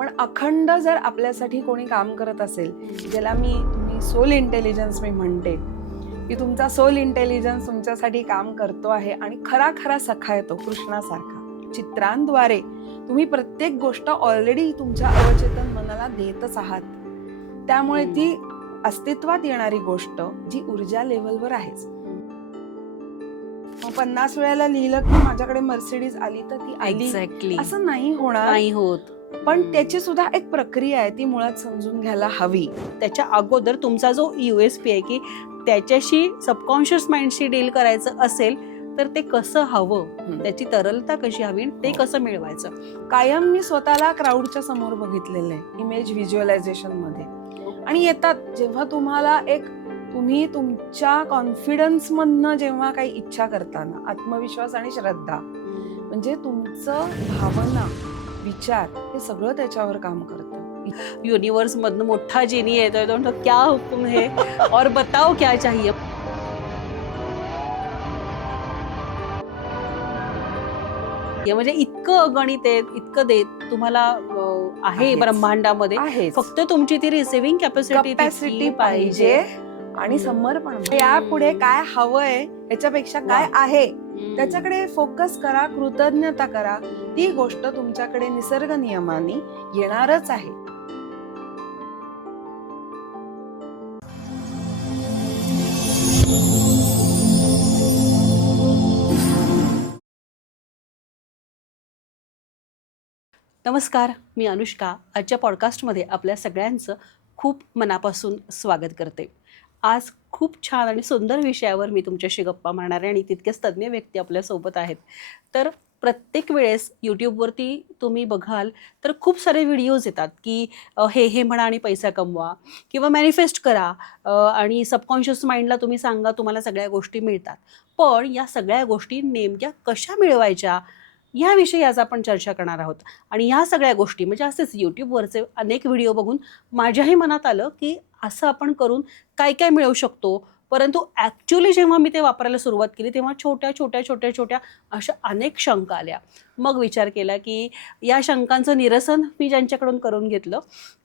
पण अखंड जर आपल्यासाठी कोणी काम करत असेल, ज्याला तुम्ही सोल इंटेलिजन्स मी म्हणते, की तुमचा सोल इंटेलिजन्स तुमच्यासाठी काम करतो आहे आणि खरा खरा सखा आहे तो कृष्णासारखा. चित्रांद्वारे तुम्ही प्रत्येक गोष्ट ऑलरेडी तुमच्या अवचेतन मनाला देतच आहात. त्यामुळे ती अस्तित्वात येणारी गोष्ट जी ऊर्जा लेवलवर आहेच. 50 वेळेला लिहिलं की माझ्याकडे मर्सिडीज आली तर ती आली असं नाही होत. पण त्याची सुद्धा एक प्रक्रिया आहे, ती मुळात समजून घ्यायला हवी. त्याच्या अगोदर तुमचा जो USP आहे की त्याच्याशी सबकॉन्शियस माइंडशी डील करायचं असेल तर ते कसं हवं, त्याची तरलता कशी हवी, ते कसं मिळवायचं. कायम मी स्वतःला क्राऊडच्या समोर बघितलेलं आहे इमेज व्हिज्युअलायझेशन मध्ये. आणि येतात जेव्हा तुम्ही तुमच्या कॉन्फिडन्स मधनं जेव्हा काही इच्छा करताना, आत्मविश्वास आणि श्रद्धा, म्हणजे तुमचं भावना, विचार हे सगळं त्याच्यावर काम करतं. युनिवर्स मधनं मोठा जिनी येतोय तो म्हणतो क्या हुकुम है और बताओ क्या चाहिए. म्हणजे इतकं गणित आहे, इतकं तुम्हाला आहे ब्रह्मांडामध्ये. फक्त तुमची ती रिसिव्हिंग कॅपॅसिटी पाहिजे आणि समर्पण. यापुढे काय हवंय याच्यापेक्षा काय आहे त्याच्याकडे फोकस करा, कृतज्ञता करा. ती गोष्ट तुमच्याकडे निसर्ग नियमाने येणारच आहे. नमस्कार, मी अनुष्का. आजच्या पॉडकास्टमध्ये आपल्या सगळ्यांचं खूप मनापासून स्वागत करते. आज खूप छान आणि सुंदर विषयावर मी तुमच्याशी गप्पा मारणार आहे आणि तितकेच तज्ज्ञ व्यक्ती आपल्यासोबत आहेत. तर प्रत्येक वेळेस यूट्यूबवरती तुम्ही बघाल तर खूप सारे व्हिडिओज येतात की हे म्हणा आणि पैसा कमवा किंवा मॅनिफेस्ट करा आणि सबकॉन्शियस माइंडला तुम्ही सांगा तुम्हाला सगळ्या गोष्टी मिळतात. पण या सगळ्या गोष्टी नेमक्या कशा मिळवायच्या याविषयी आज आपण चर्चा करणार आहोत. आणि ह्या सगळ्या गोष्टी म्हणजे असेच यूट्यूबवरचे अनेक व्हिडिओ बघून माझ्याही मनात आलं की असं आपण करून काय काय मिळवू शकतो. परंतु ॲक्च्युली जेव्हा मी ते वापरायला सुरुवात केली तेव्हा छोट्या छोट्या छोट्या छोट्या अशा अनेक शंका आल्या. मग विचार केला की या शंकांचं निरसन मी ज्यांच्याकडून करून घेतलं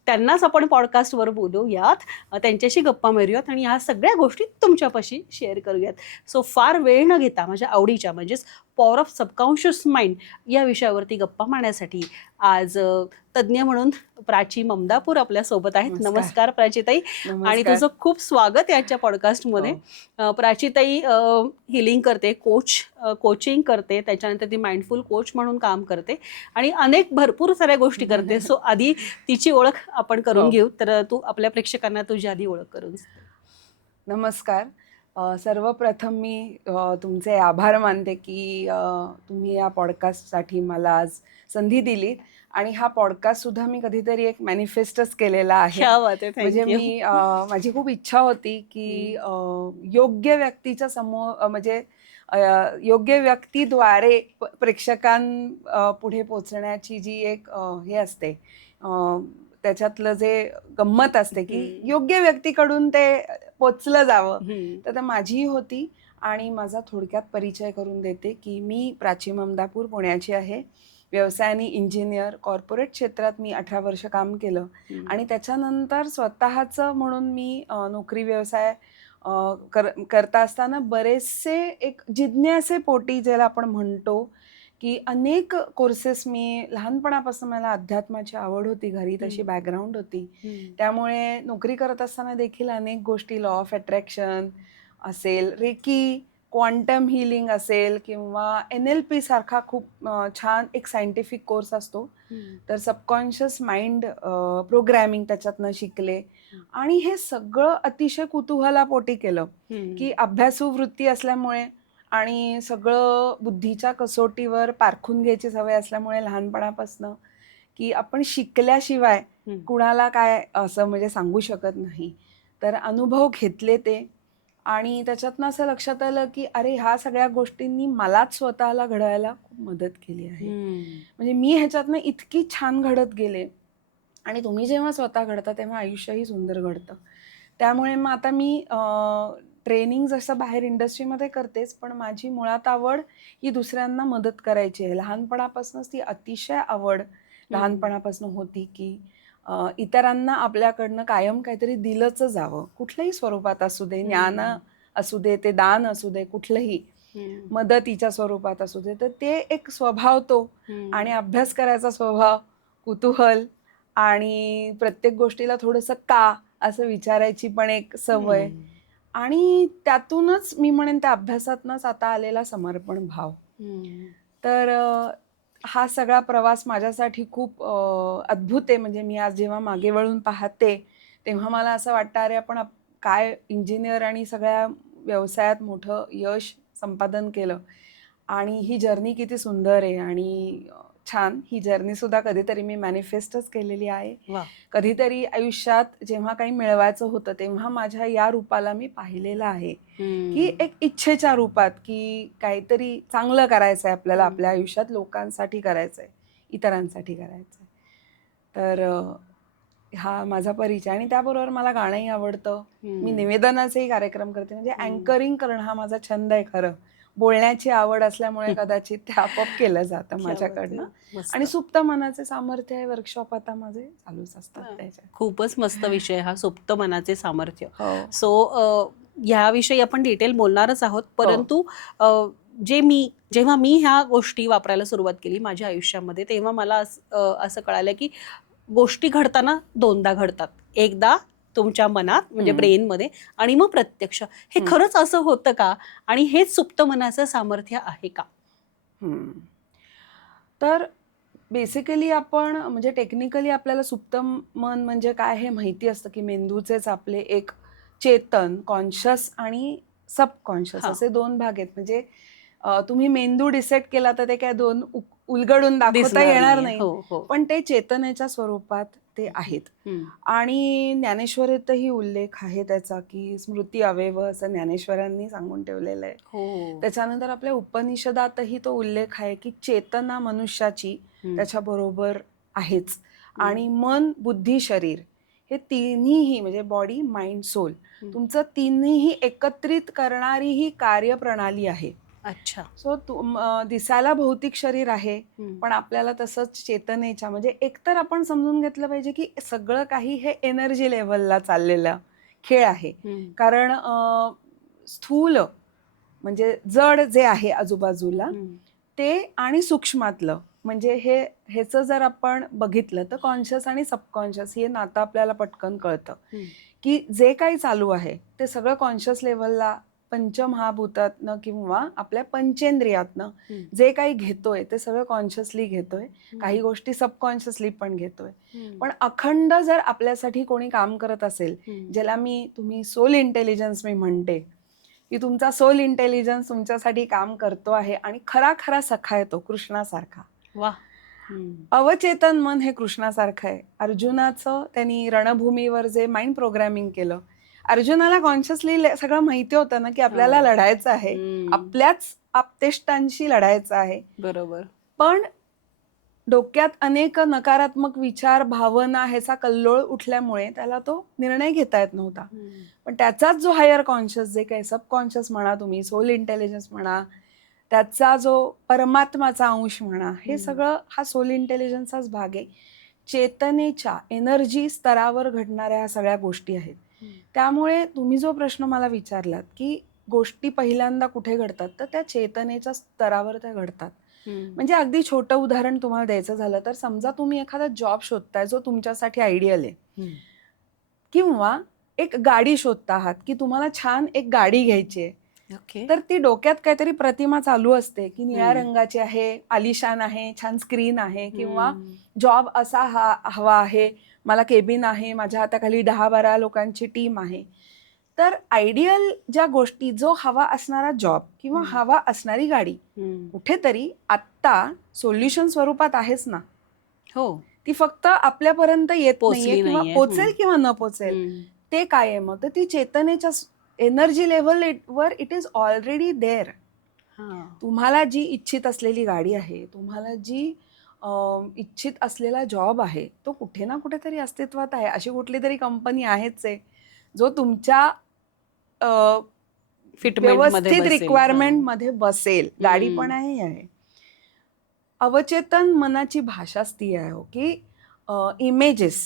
त्यांनाच आपण पॉडकास्टवर बोलूयात, त्यांच्याशी गप्पा मारूयात आणि ह्या सगळ्या गोष्टी तुमच्यापाशी शेअर करूयात. सो फार वेळ न घेता माझ्या आवडीच्या म्हणजेच पॉवर ऑफ सबकॉन्शियस माइंड या विषयावरती गप्पा मारण्यासाठी आज तज्ज्ञ म्हणून प्राची ममदापूर आपल्यासोबत आहेत. नमस्कार प्राचीताई. आणि तुझं खूप स्वागत याच्या पॉडकास्टमध्ये. प्राचीताई हिलिंग करते, कोचिंग करते, त्याच्यानंतर ती माइंडफुल कोच म्हणून काम करते आणि भरपूर साऱ्या गोष्टी करते. सो आधी तिची ओळख आपण करून घेऊ. तर तू आपल्या प्रेक्षकांना तुझी आधी ओळख करून. नमस्कार. सर्वप्रथम मी तुमचे आभार मानते की तुम्ही या पॉडकास्टसाठी मला आज संधी दिली. आणि हा पॉडकास्ट सुद्धा मी कधीतरी एक मॅनिफेस्टच केलेला आहे. म्हणजे माझी खूप इच्छा होती की योग्य व्यक्तीच्या समोर म्हणजे योग्य व्यक्तीद्वारे प्रेक्षकांपुढे पोचण्याची जी एक हे असते, त्याच्यातलं जे गंमत असते की योग्य व्यक्तीकडून ते पोचलं जावं, तर माझी होती. आणि माझा थोडक्यात परिचय करून देते की मी प्राची ममदापूर पुण्याची आहे. व्यवसायाने इंजिनियर, कॉर्पोरेट क्षेत्रात मी 18 वर्ष काम केलं आणि त्याच्यानंतर स्वतःचं म्हणून मी नोकरी व्यवसाय करता असताना बरेचसे एक जिज्ञासे पोटी ज्याला आपण म्हणतो की अनेक कोर्सेस मी लहानपणापासून, मला अध्यात्माची आवड होती, घरी तशी बॅकग्राऊंड होती, त्यामुळे नोकरी करत असताना देखील अनेक गोष्टी, लॉ ऑफ अट्रॅक्शन असेल, रेकी, क्वांटम हिलिंग असेल किंवा NLP सारखा खूप छान एक सायंटिफिक कोर्स असतो, तर सबकॉन्शियस माइंड प्रोग्रॅमिंग त्याच्यातनं शिकले. आणि हे सगळं अतिशय कुतूहलापोटी केलं की अभ्यासू वृत्ती असल्यामुळे आणि सगळं बुद्धीच्या कसोटीवर पारखून घ्यायची सवय असल्यामुळे लहानपणापासून की आपण शिकल्याशिवाय कुणाला काय असं म्हणजे सांगू शकत नाही. तर अनुभव घेतले ते आणि त्याच्यातनं असं लक्षात आलं की अरे ह्या सगळ्या गोष्टींनी मलाच स्वतःला घडवायला खूप मदत केली आहे. म्हणजे मी ह्याच्यातनं इतकी छान घडत गेले. आणि तुम्ही जेव्हा स्वतः घडता तेव्हा आयुष्यही सुंदर घडतं. त्यामुळे मग आता मी ट्रेनिंग जसं बाहेर इंडस्ट्रीमध्ये करतेच, पण माझी मुळात आवड ही दुसऱ्यांना मदत करायची आहे. लहानपणापासूनच ती अतिशय आवड लहानपणापासून होती की इतरांना आपल्याकडनं कायम काहीतरी दिलंच जावं, कुठल्याही स्वरूपात असू दे, ज्ञान असू दे, ते दान असू दे, कुठलंही मदतीच्या स्वरूपात असू दे, तर ते एक स्वभाव तो आणि अभ्यास करायचा स्वभाव, कुतूहल आणि प्रत्येक गोष्टीला थोडंसं का असं विचारायची पण एक सवय आणि त्यातूनच मी म्हणेन त्या अभ्यासातनंच आता आलेला समर्पण भाव. तर हा सगळा प्रवास माझ्यासाठी खूप अद्भुत आहे. म्हणजे मी आज जेव्हा मागे वळून पाहते तेव्हा मला असं वाटतं अरे आपण काय इंजिनियर आणि सगळ्या व्यवसायात मोठं यश संपादन केलं आणि ही जर्नी किती सुंदर आहे आणि छान. ही जर्नी सुद्धा कधीतरी मी मॅनिफेस्टच केलेली आहे. कधीतरी आयुष्यात जेव्हा काही मिळवायचं होतं तेव्हा माझ्या या रूपाला मी पाहिलेलं आहे की एक इच्छेच्या रूपात की काहीतरी चांगलं करायचंय आपल्याला आपल्या आयुष्यात, लोकांसाठी करायचंय, इतरांसाठी करायचंय. तर हा माझा परिचय. आणि त्याबरोबर मला गाणंही आवडतं. मी निवेदनाचेही कार्यक्रम करते. म्हणजे अँकरिंग करणं हा माझा छंद आहे. खरं बोलण्याची आवड असल्यामुळे कदाचित ते आपोआप केलं जातं माझ्याकडनं. आणि सुप्त मनाचे सामर्थ्य हे वर्कशॉप आता माझे चालूच असतात त्याच्यात. खूपच मस्त विषय हा, सुप्त मनाचे सामर्थ्य. सो याविषयी आपण डिटेल बोलणारच आहोत, परंतु जेव्हा मी ह्या गोष्टी वापरायला सुरुवात केली माझ्या आयुष्यामध्ये, तेव्हा मला असं कळालं की गोष्टी घडताना दोनदा घडतात. एकदा तुमच्या मनात म्हणजे ब्रेनमध्ये आणि मग प्रत्यक्ष. हे खरंच असं होतं का आणि हेच सुप्त मनाचं सामर्थ्य आहे का? तर बेसिकली आपण म्हणजे टेक्निकली आपल्याला सुप्त मन म्हणजे काय हे माहिती असतं की मेंदूचेच आपले एक चेतन, कॉन्शियस आणि सबकॉन्शियस असे दोन भाग आहेत. म्हणजे तुम्ही मेंदू डिसेक्ट केला तर ते काय दोन उलगडून दाखवता येणार नाही, पण ते चेतनेच्या स्वरूपात ते आहेत. आणि ज्ञानेश्वरीतही उल्लेख आहे त्याचा की स्मृती अवयव असं ज्ञानेश्वरांनी सांगून ठेवलेलं आहे. त्याच्यानंतर आपल्या उपनिषदातही तो उल्लेख आहे की चेतना मनुष्याची त्याच्याबरोबर आहेच. आणि मन, बुद्धी, शरीर हे तिन्हीही म्हणजे बॉडी, माइंड, सोल तुमचं तिन्हीही एकत्रित करणारी ही कार्यप्रणाली आहे. अच्छा. सो दिसायला भौतिक शरीर आहे, पण आपल्याला तसंच चेतनेच्या म्हणजे एकतर आपण समजून घेतलं पाहिजे की सगळं काही हे एनर्जी लेव्हलला चाललेला खेळ आहे. कारण स्थूल म्हणजे जड जे आहे आजूबाजूला ते आणि सूक्ष्मातलं म्हणजे ह्याचं जर आपण बघितलं तर कॉन्शियस आणि सबकॉन्शियस हे नातं आपल्याला पटकन कळतं की जे काही चालू आहे ते सगळं कॉन्शियस लेव्हलला पंचमहाभूतातनं किंवा आपल्या पंचेंद्रियातनं जे काही घेतोय ते सगळं कॉन्शियसली घेतोय, काही गोष्टी सबकॉन्शियसली पण घेतोय. पण अखंड जर आपल्यासाठी कोणी काम करत असेल, ज्याला तुम्ही सोल इंटेलिजन्स मी म्हणते की तुमचा सोल इंटेलिजन्स तुमच्यासाठी काम करतो आहे आणि खरा खरा सखा आहे तो कृष्णासारखा. अवचेतन मन हे कृष्णासारखं आहे. अर्जुनाचं त्यांनी रणभूमीवर जे माइंड प्रोग्रॅमिंग केलं, अर्जुनाला कॉन्शियसली सगळं माहिती होतं ना की आपल्याला लढायचं आहे, आपल्याच आपतेष्टांशी लढायचं आहे. बरोबर. पण डोक्यात अनेक नकारात्मक विचार, भावना ह्याचा कल्लोळ उठल्यामुळे त्याला तो निर्णय घेता येत नव्हता. पण त्याचाच जो हायर कॉन्शियस, जे काही सबकॉन्शियस म्हणा तुम्ही, सोल इंटेलिजन्स म्हणा, त्याचा जो परमात्माचा अंश म्हणा, हे सगळं हा सोल इंटेलिजन्सचाच भाग आहे. चेतनेच्या एनर्जी स्तरावर घडणाऱ्या ह्या सगळ्या गोष्टी आहेत. त्यामुळे तुम्ही जो प्रश्न मला विचारलात की गोष्टी पहिल्यांदा कुठे घडतात, तर त्या चेतनेच्या स्तरावर त्या घडतात. म्हणजे अगदी छोटं उदाहरण तुम्हाला द्यायचं झालं तर समजा तुम्ही एखादा जॉब शोधताय जो तुमच्यासाठी आयडियल आहे, किंवा एक गाडी शोधता आहात की तुम्हाला छान एक गाडी घ्यायची आहे. तर ती डोक्यात काहीतरी प्रतिमा चालू असते की निळ्या रंगाची आहे, आलिशान आहे, छान स्क्रीन आहे, किंवा जॉब असा हवा आहे, मला केबिन आहे, माझ्या हाताखाली 10-12 लोकांची टीम आहे. तर आयडियल ज्या गोष्टी, जो हवा असणारा जॉब किंवा हवा असणारी गाडी कुठेतरी आत्ता सोल्युशन स्वरूपात आहेच ना. ती फक्त आपल्यापर्यंत येत नाहीये किंवा पोचेल किंवा न पोचेल ते काय आहे. मग तर ती चेतनेच्या एनर्जी लेव्हल वर इट इज ऑलरेडी देअर. तुम्हाला जी इच्छित असलेली गाडी आहे, तुम्हाला जी इच्छित असलेला जॉब आहे, तो कुठे ना कुठेतरी अस्तित्वात आहे. अशी कुठली तरी कंपनी आहेच आहे जो तुमच्या व्यवस्थित रिक्वायरमेंट मध्ये बसेल. गाडी पण आहे. अवचेतन मनाची भाषाच ती आहे हो, की इमेजेस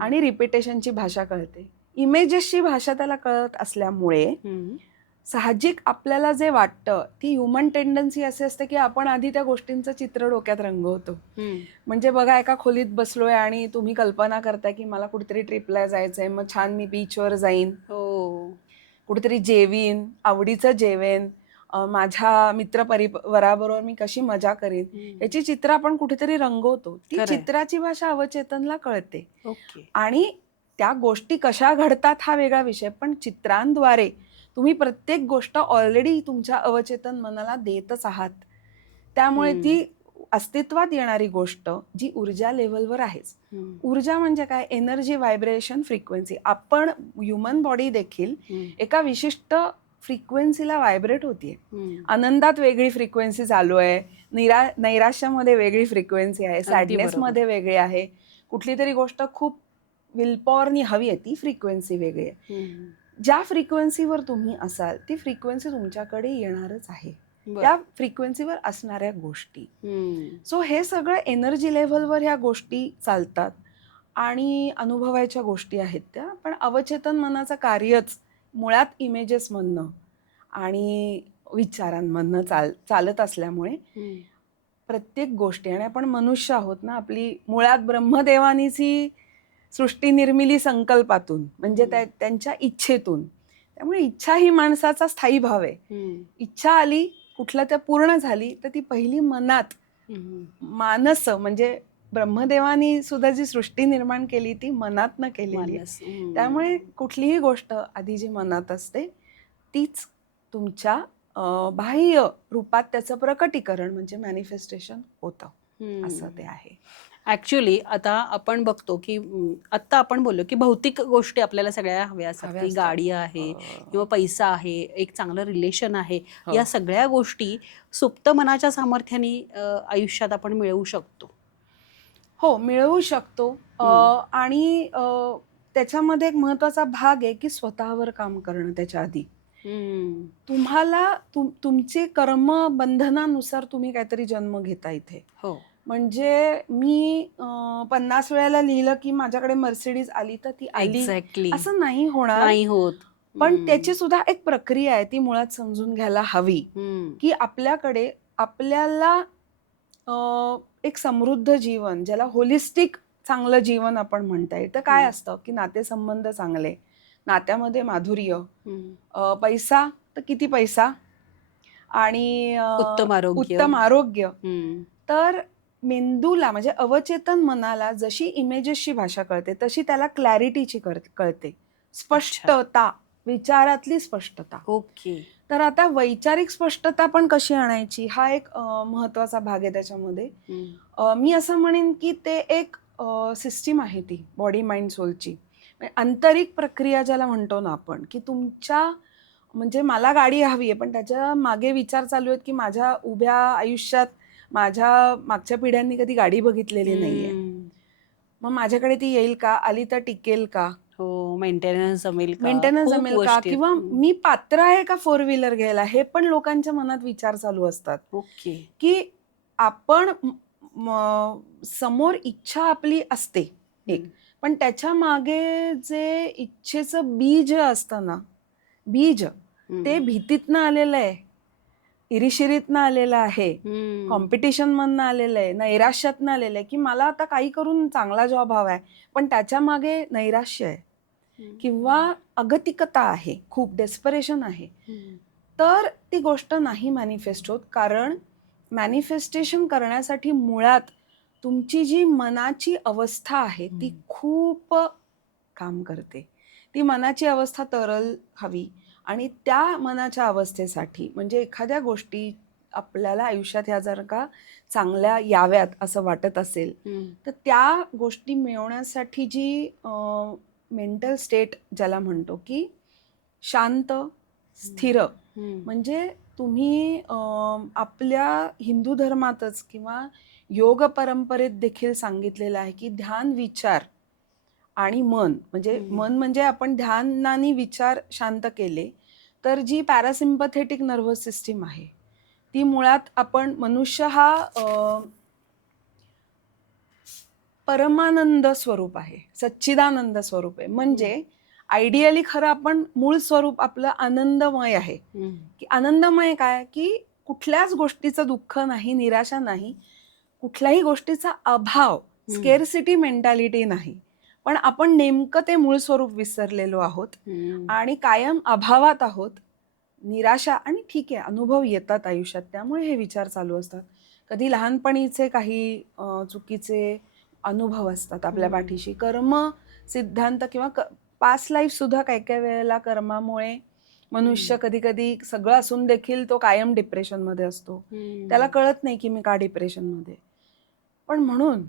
आणि रिपिटेशनची भाषा कळते. इमेजेसची भाषा त्याला कळत असल्यामुळे साहजिक आपल्याला जे वाटतं ती ह्युमन टेंडन्सी असे असते की आपण आधी त्या गोष्टींचं चित्र डोक्यात रंगवतो. म्हणजे बघा, एका खोलीत बसलोय आणि तुम्ही कल्पना करताय की मला कुठेतरी ट्रिपला जायचंय, मग छान मी बीचवर जाईन, कुठेतरी जेवीन, आवडीचं जेवेन, माझ्या मित्रपरिवाराबरोबर मी कशी मजा करीन, याची चित्र आपण कुठेतरी रंगवतो. ती चित्राची भाषा अवचेतनला कळते. आणि त्या गोष्टी कशा घडतात हा वेगळा विषय, पण चित्रांद्वारे तुम्ही प्रत्येक गोष्ट ऑलरेडी तुमच्या अवचेतन मनाला देतच आहात. त्यामुळे ती अस्तित्वात येणारी गोष्ट जी ऊर्जा लेव्हलवर आहेच. ऊर्जा म्हणजे काय? Energy, vibration, frequency. आपण ह्युमन बॉडी देखील एका विशिष्ट फ्रिक्वेन्सीला व्हायब्रेट होतीये. आनंदात वेगळी फ्रिक्वेन्सी चालू आहे, नैराश्यामध्ये वेगळी फ्रिक्वेन्सी आहे, सॅडनेसमध्ये वेगळी आहे, कुठली तरी गोष्ट खूप विलपॉवरनी हवी आहे, ती फ्रिक्वेन्सी वेगळी आहे. ज्या फ्रिक्वेन्सीवर तुम्ही असाल ती फ्रिक्वेन्सी तुमच्याकडे येणारच आहे, त्या फ्रिक्वेन्सीवर असणाऱ्या गोष्टी. सो हे सगळं एनर्जी लेव्हलवर ह्या गोष्टी चालतात आणि अनुभवायच्या गोष्टी आहेत त्या. पण अवचेतन मनाचं कार्यच मुळात इमेजेसमधनं आणि विचारांमधनं चालत असल्यामुळे प्रत्येक गोष्टी, आणि आपण मनुष्य आहोत ना, आपली मुळात ब्रह्मदेवानीच ही सृष्टी निर्मिली संकल्पातून, म्हणजे त्यांच्या इच्छेतून. त्यामुळे इच्छा ही माणसाचा स्थायी भाव आहे. इच्छा आली, कुठलं त्या पूर्ण झाली, तर ती पहिली मनात, मानस म्हणजे ब्रह्मदेवानी सुद्धा जी सृष्टी निर्माण केली ती मनातनं केलेली. त्यामुळे कुठलीही गोष्ट आधी जी मनात असते तीच तुमच्या बाह्य रूपात त्याचं प्रकटीकरण म्हणजे मॅनिफेस्टेशन होतं, असं ते आहे. ऍक्च्युली आता आपण बघतो की आत्ता आपण बोललो की भौतिक गोष्टी आपल्याला सगळ्या हव्या असतात, की गाडी आहे किंवा पैसा आहे, एक चांगलं रिलेशन आहे, या सगळ्या गोष्टी सुप्त मनाच्या सामर्थ्याने आयुष्यात आपण मिळवू शकतो. हो, मिळवू शकतो. आणि त्याच्यामध्ये एक महत्वाचा भाग आहे की स्वतःवर काम करणं. त्याच्या आधी तुम्हाला तुमचे कर्म बंधनानुसार तुम्ही काहीतरी जन्म घेता इथे. म्हणजे मी 50 वेळेला लिहिलं की माझ्याकडे मर्सिडीज आली तर ती आली, असं नाही होत. पण त्याची सुद्धा एक प्रक्रिया आहे, ती मुळात समजून घ्यायला हवी. की आपल्याकडे आपल्याला एक समृद्ध जीवन, ज्याला होलिस्टिक चांगलं जीवन आपण म्हणता येईल, तर काय असतं की नातेसंबंध चांगले, नात्यामध्ये माधुर्य, पैसा तर किती पैसा, आणि उत्तम आरोग्य. तर मेंदूला म्हणजे अवचेतन मनाला जशी इमेजेसची भाषा कळते तशी त्याला क्लॅरिटीची कळते, स्पष्टता, विचारातली स्पष्टता. तर आता वैचारिक स्पष्टता पण कशी आणायची हा एक महत्वाचा भाग आहे त्याच्यामध्ये. मी असं म्हणेन की ते एक सिस्टीम आहे, ती बॉडी माइंड सोलची आंतरिक प्रक्रिया ज्याला म्हणतो ना आपण, की तुमच्या म्हणजे मला गाडी हवी आहे पण त्याच्या मागे विचार चालू आहेत की माझ्या उभ्या आयुष्यात माझ्या मागच्या पिढ्यांनी कधी गाडी बघितलेली नाहीये, मग माझ्याकडे ती येईल का, आली तर टिकेल का, मेंटेनन्स जमेल का, किंवा मी पात्र आहे का 4 व्हीलर घ्यायला, हे पण लोकांच्या मनात विचार चालू असतात. की आपण समोर इच्छा आपली असते एक, पण त्याच्या मागे जे इच्छेचं बीज असतं ना, बीज ते भीतीतनं आलेलं आहे, इरिशिरीतनं आलेलं आहे, कॉम्पिटिशन मधनं आलेलं आहे, नैराश्यातनं आलेलं आहे, की मला आता काही करून चांगला जॉब हवा आहे, पण त्याच्या मागे नैराश्य आहे किंवा अगतिकता आहे, खूप डेस्परेशन आहे. तर ती गोष्ट नाही मॅनिफेस्ट होत, कारण मॅनिफेस्टेशन करण्यासाठी मुळात तुमची जी मनाची अवस्था आहे ती खूप काम करते. ती मनाची अवस्था तरल हवी, आणि त्या मनाच्या अवस्थेसाठी म्हणजे एखाद्या गोष्टी आपल्याला आयुष्यात ह्या जर का चांगल्या याव्यात असं वाटत असेल तर त्या गोष्टी मिळवण्यासाठी जी मेंटल स्टेट ज्याला म्हणतो की शांत स्थिर, म्हणजे तुम्ही आपल्या हिंदू धर्मातच किंवा योग परंपरेत देखील सांगितलेलं आहे की ध्यान, विचार आणि मन, म्हणजे मन म्हणजे आपण ध्यानाने विचार शांत केले तर जी पॅरासिम्पथेटिक नर्वस सिस्टीम आहे ती मुळात आपण मनुष्य हा परमानंद स्वरूप आहे, सच्चिदानंद स्वरूप आहे. म्हणजे आयडियली खरं आपण मूळ स्वरूप आपलं आनंदमय आहे. की आनंदमय काय, की कुठल्याच गोष्टीचं दुःख नाही, निराशा नाही, कुठल्याही गोष्टीचा अभाव, स्केअरसिटी मेंटॅलिटी नाही. पण आपण नेमकं ते मूळ स्वरूप विसरलेलो आहोत आणि कायम अभावात आहोत. निराशा आणि ठीक आहे, अनुभव येतात आयुष्यात, त्यामुळे हे विचार चालू असतात. कधी लहानपणीचे काही चुकीचे अनुभव असतात आपल्या पाठीशी. कर्म सिद्धांत किंवा पास्ट लाईफ सुद्धा काही काही वेळेला कर्मामुळे मनुष्य कधी कधी सगळं असून देखील तो कायम डिप्रेशनमध्ये असतो. त्याला कळत नाही की मी का डिप्रेशनमध्ये. पण म्हणून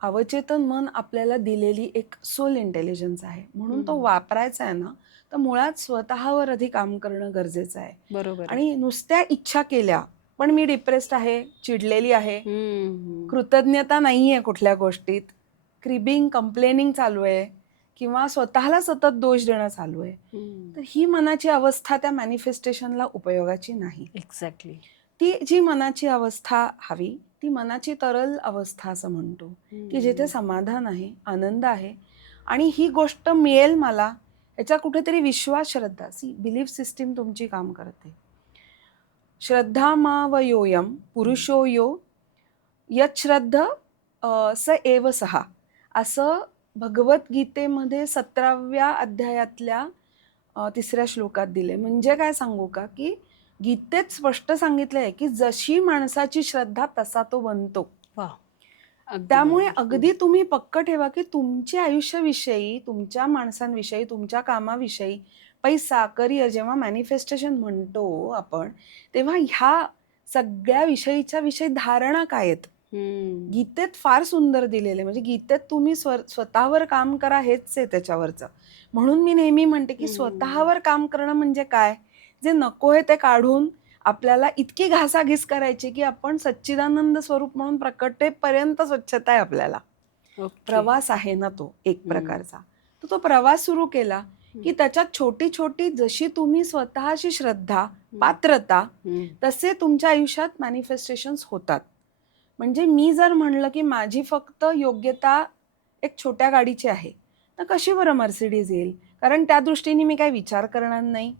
अवचेतन मन आपल्याला दिलेली एक सोल इंटेलिजन्स आहे, म्हणून तो वापरायचा आहे ना, तर मुळात स्वतःवर आधी काम करणं गरजेचं आहे. बरोबर. आणि नुसत्या इच्छा केल्या पण मी डिप्रेस्ड आहे, चिडलेली आहे, कृतज्ञता नाहीये कुठल्या गोष्टीत, क्रिबिंग कंप्लेनिंग चालू आहे किंवा स्वतःला सतत दोष देणं चालू आहे, तर ही मनाची अवस्था त्या मॅनिफेस्टेशनला उपयोगाची नाही. एक्झॅक्टली. ती जी मनाची अवस्था हवी ती मनाची तरल अवस्था असं म्हणतो, की जिथे समाधान आहे, आनंद आहे आणि ही गोष्ट मिळेल मला याचा कुठेतरी विश्वास, श्रद्धा, बिलीफ सिस्टीम तुमची काम करते. श्रद्धा मावयोयम पुरुषो यो यच्छ्रद्ध स एव सहा, असं भगवद्गीतेमध्ये 17व्या अध्यायातल्या 3ऱ्या श्लोकात दिले. म्हणजे काय सांगू का, की गीतेत स्पष्ट सांगितलं आहे की जशी माणसाची श्रद्धा तसा तो बनतो. त्यामुळे अगदी तुम्ही पक्क ठेवा की तुमच्या आयुष्याविषयी, तुमच्या माणसांविषयी, तुमच्या कामाविषयी, पैसा, करिअर जेव्हा मॅनिफेस्टेशन म्हणतो आपण, तेव्हा ह्या सगळ्या विषयीच्या विषयी धारणा काय आहेत गीतेत फार सुंदर दिलेले. म्हणजे गीतेत तुम्ही स्वतःवर काम करा हेच आहे त्याच्यावरचं. म्हणून मी नेहमी म्हणते की स्वतःवर काम करणं म्हणजे काय, जे नको आहे ते काढून आपल्याला इतकी घासाघीस करायची की आपण सच्चिदानंद स्वरूप म्हणून प्रकटेपर्यंत स्वच्छता आहे आपल्याला. प्रवास आहे ना तो एक प्रकारचा. तर तो प्रवास सुरू केला की त्याच्यात छोटी छोटी जशी तुम्ही स्वतःची श्रद्धा, पात्रता, तसे तुमच्या आयुष्यात मॅनिफेस्टेशन्स होतात. म्हणजे मी जर म्हणलं की माझी फक्त योग्यता एक छोट्या गाडीची आहे, तर कशी बरं मर्सिडीज येईल? कारण त्या दृष्टीने मी काही विचार करणार नाही,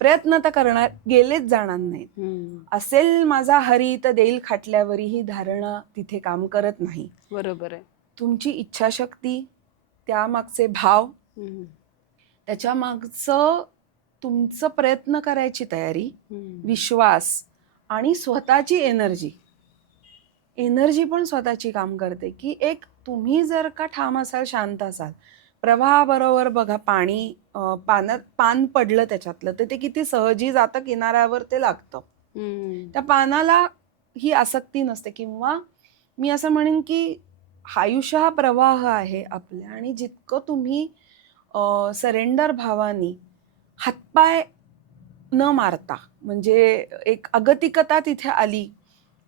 प्रयत्न तर करणार गेलेच जाणार नाहीत. असेल माझा हरी तर देईल खाटल्यावरी, ही धारणा तिथे काम करत नाही. बरोबर आहे. तुमची इच्छाशक्ती, त्यामागचे भाव, त्याच्या मागचं तुमचं प्रयत्न करायची तयारी, विश्वास आणि स्वतःची एनर्जी पण स्वतःची काम करते. की एक तुम्ही जर का ठाम असाल, शांत असाल, प्रवाहाबरोबर बघा, पाणी पाण्यात पान पडलं त्याच्यातलं तर ते किती सहजी जातं किनाऱ्यावर, ते लागतं. त्या पानाला ही आसक्ती नसते. किंवा मी असं म्हणेन की आयुष्य हा प्रवाह आहे आपल्या, आणि जितकं तुम्ही सरेंडर भावानी हातपाय न मारता, म्हणजे एक अगतिकता तिथे आली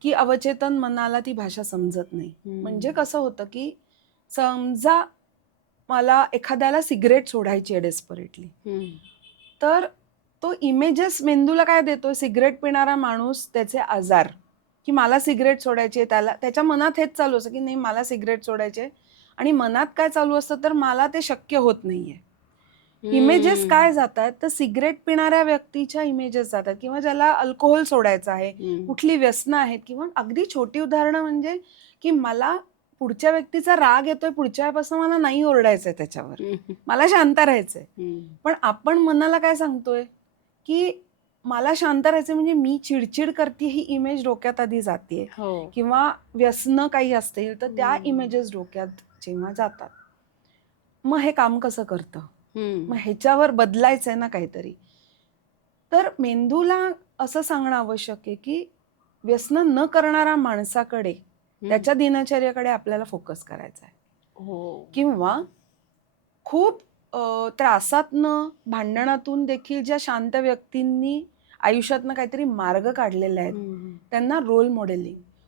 की अवचेतन मनाला ती भाषा समजत नाही. म्हणजे कसं होतं की समजा मला एखाद्याला सिगरेट सोडायची आहे डेस्परेटली, तर तो इमेजेस मेंदूला काय देतोय, सिगरेट पिणारा माणूस, त्याचे आजार, की मला सिगरेट सोडायची आहे, त्याच्या मनात हेच चालू असतं की नाही मला सिगरेट सोडायचे, आणि मनात काय चालू असतं तर मला ते शक्य होत नाहीये. इमेजेस काय जातात तर सिगरेट पिणाऱ्या व्यक्तीच्या इमेजेस जातात, किंवा ज्याला अल्कोहोल सोडायचं आहे, कुठली व्यसनं आहेत, किंवा अगदी छोटी उदाहरणं म्हणजे की मला पुढच्या व्यक्तीचा राग येतोय, पुढच्या वेळेपासून मला नाही ओरडायचंय त्याच्यावर, मला शांत राहायचंय. पण आपण मनाला काय सांगतोय की मला शांत राहायचंय, म्हणजे मी चिडचिड करते ही इमेज डोक्यात आधी जाते, किंवा व्यसनं काही असतील तर त्या इमेजेस डोक्यात जेव्हा जातात, मग हे काम कसं करतं? मग ह्याच्यावर बदलायचंय ना काहीतरी. तर मेंदूला असं सांगणं आवश्यक आहे की व्यसन न करणारा माणसाकडे, त्याच्या दिनचर्याकडे आपल्याला फोकस करायचा आहे. किंवा खूप त्रासातनं, भांडणातून देखील ज्या शांत व्यक्तींनी आयुष्यातनं काहीतरी मार्ग काढलेले आहेत, त्यांना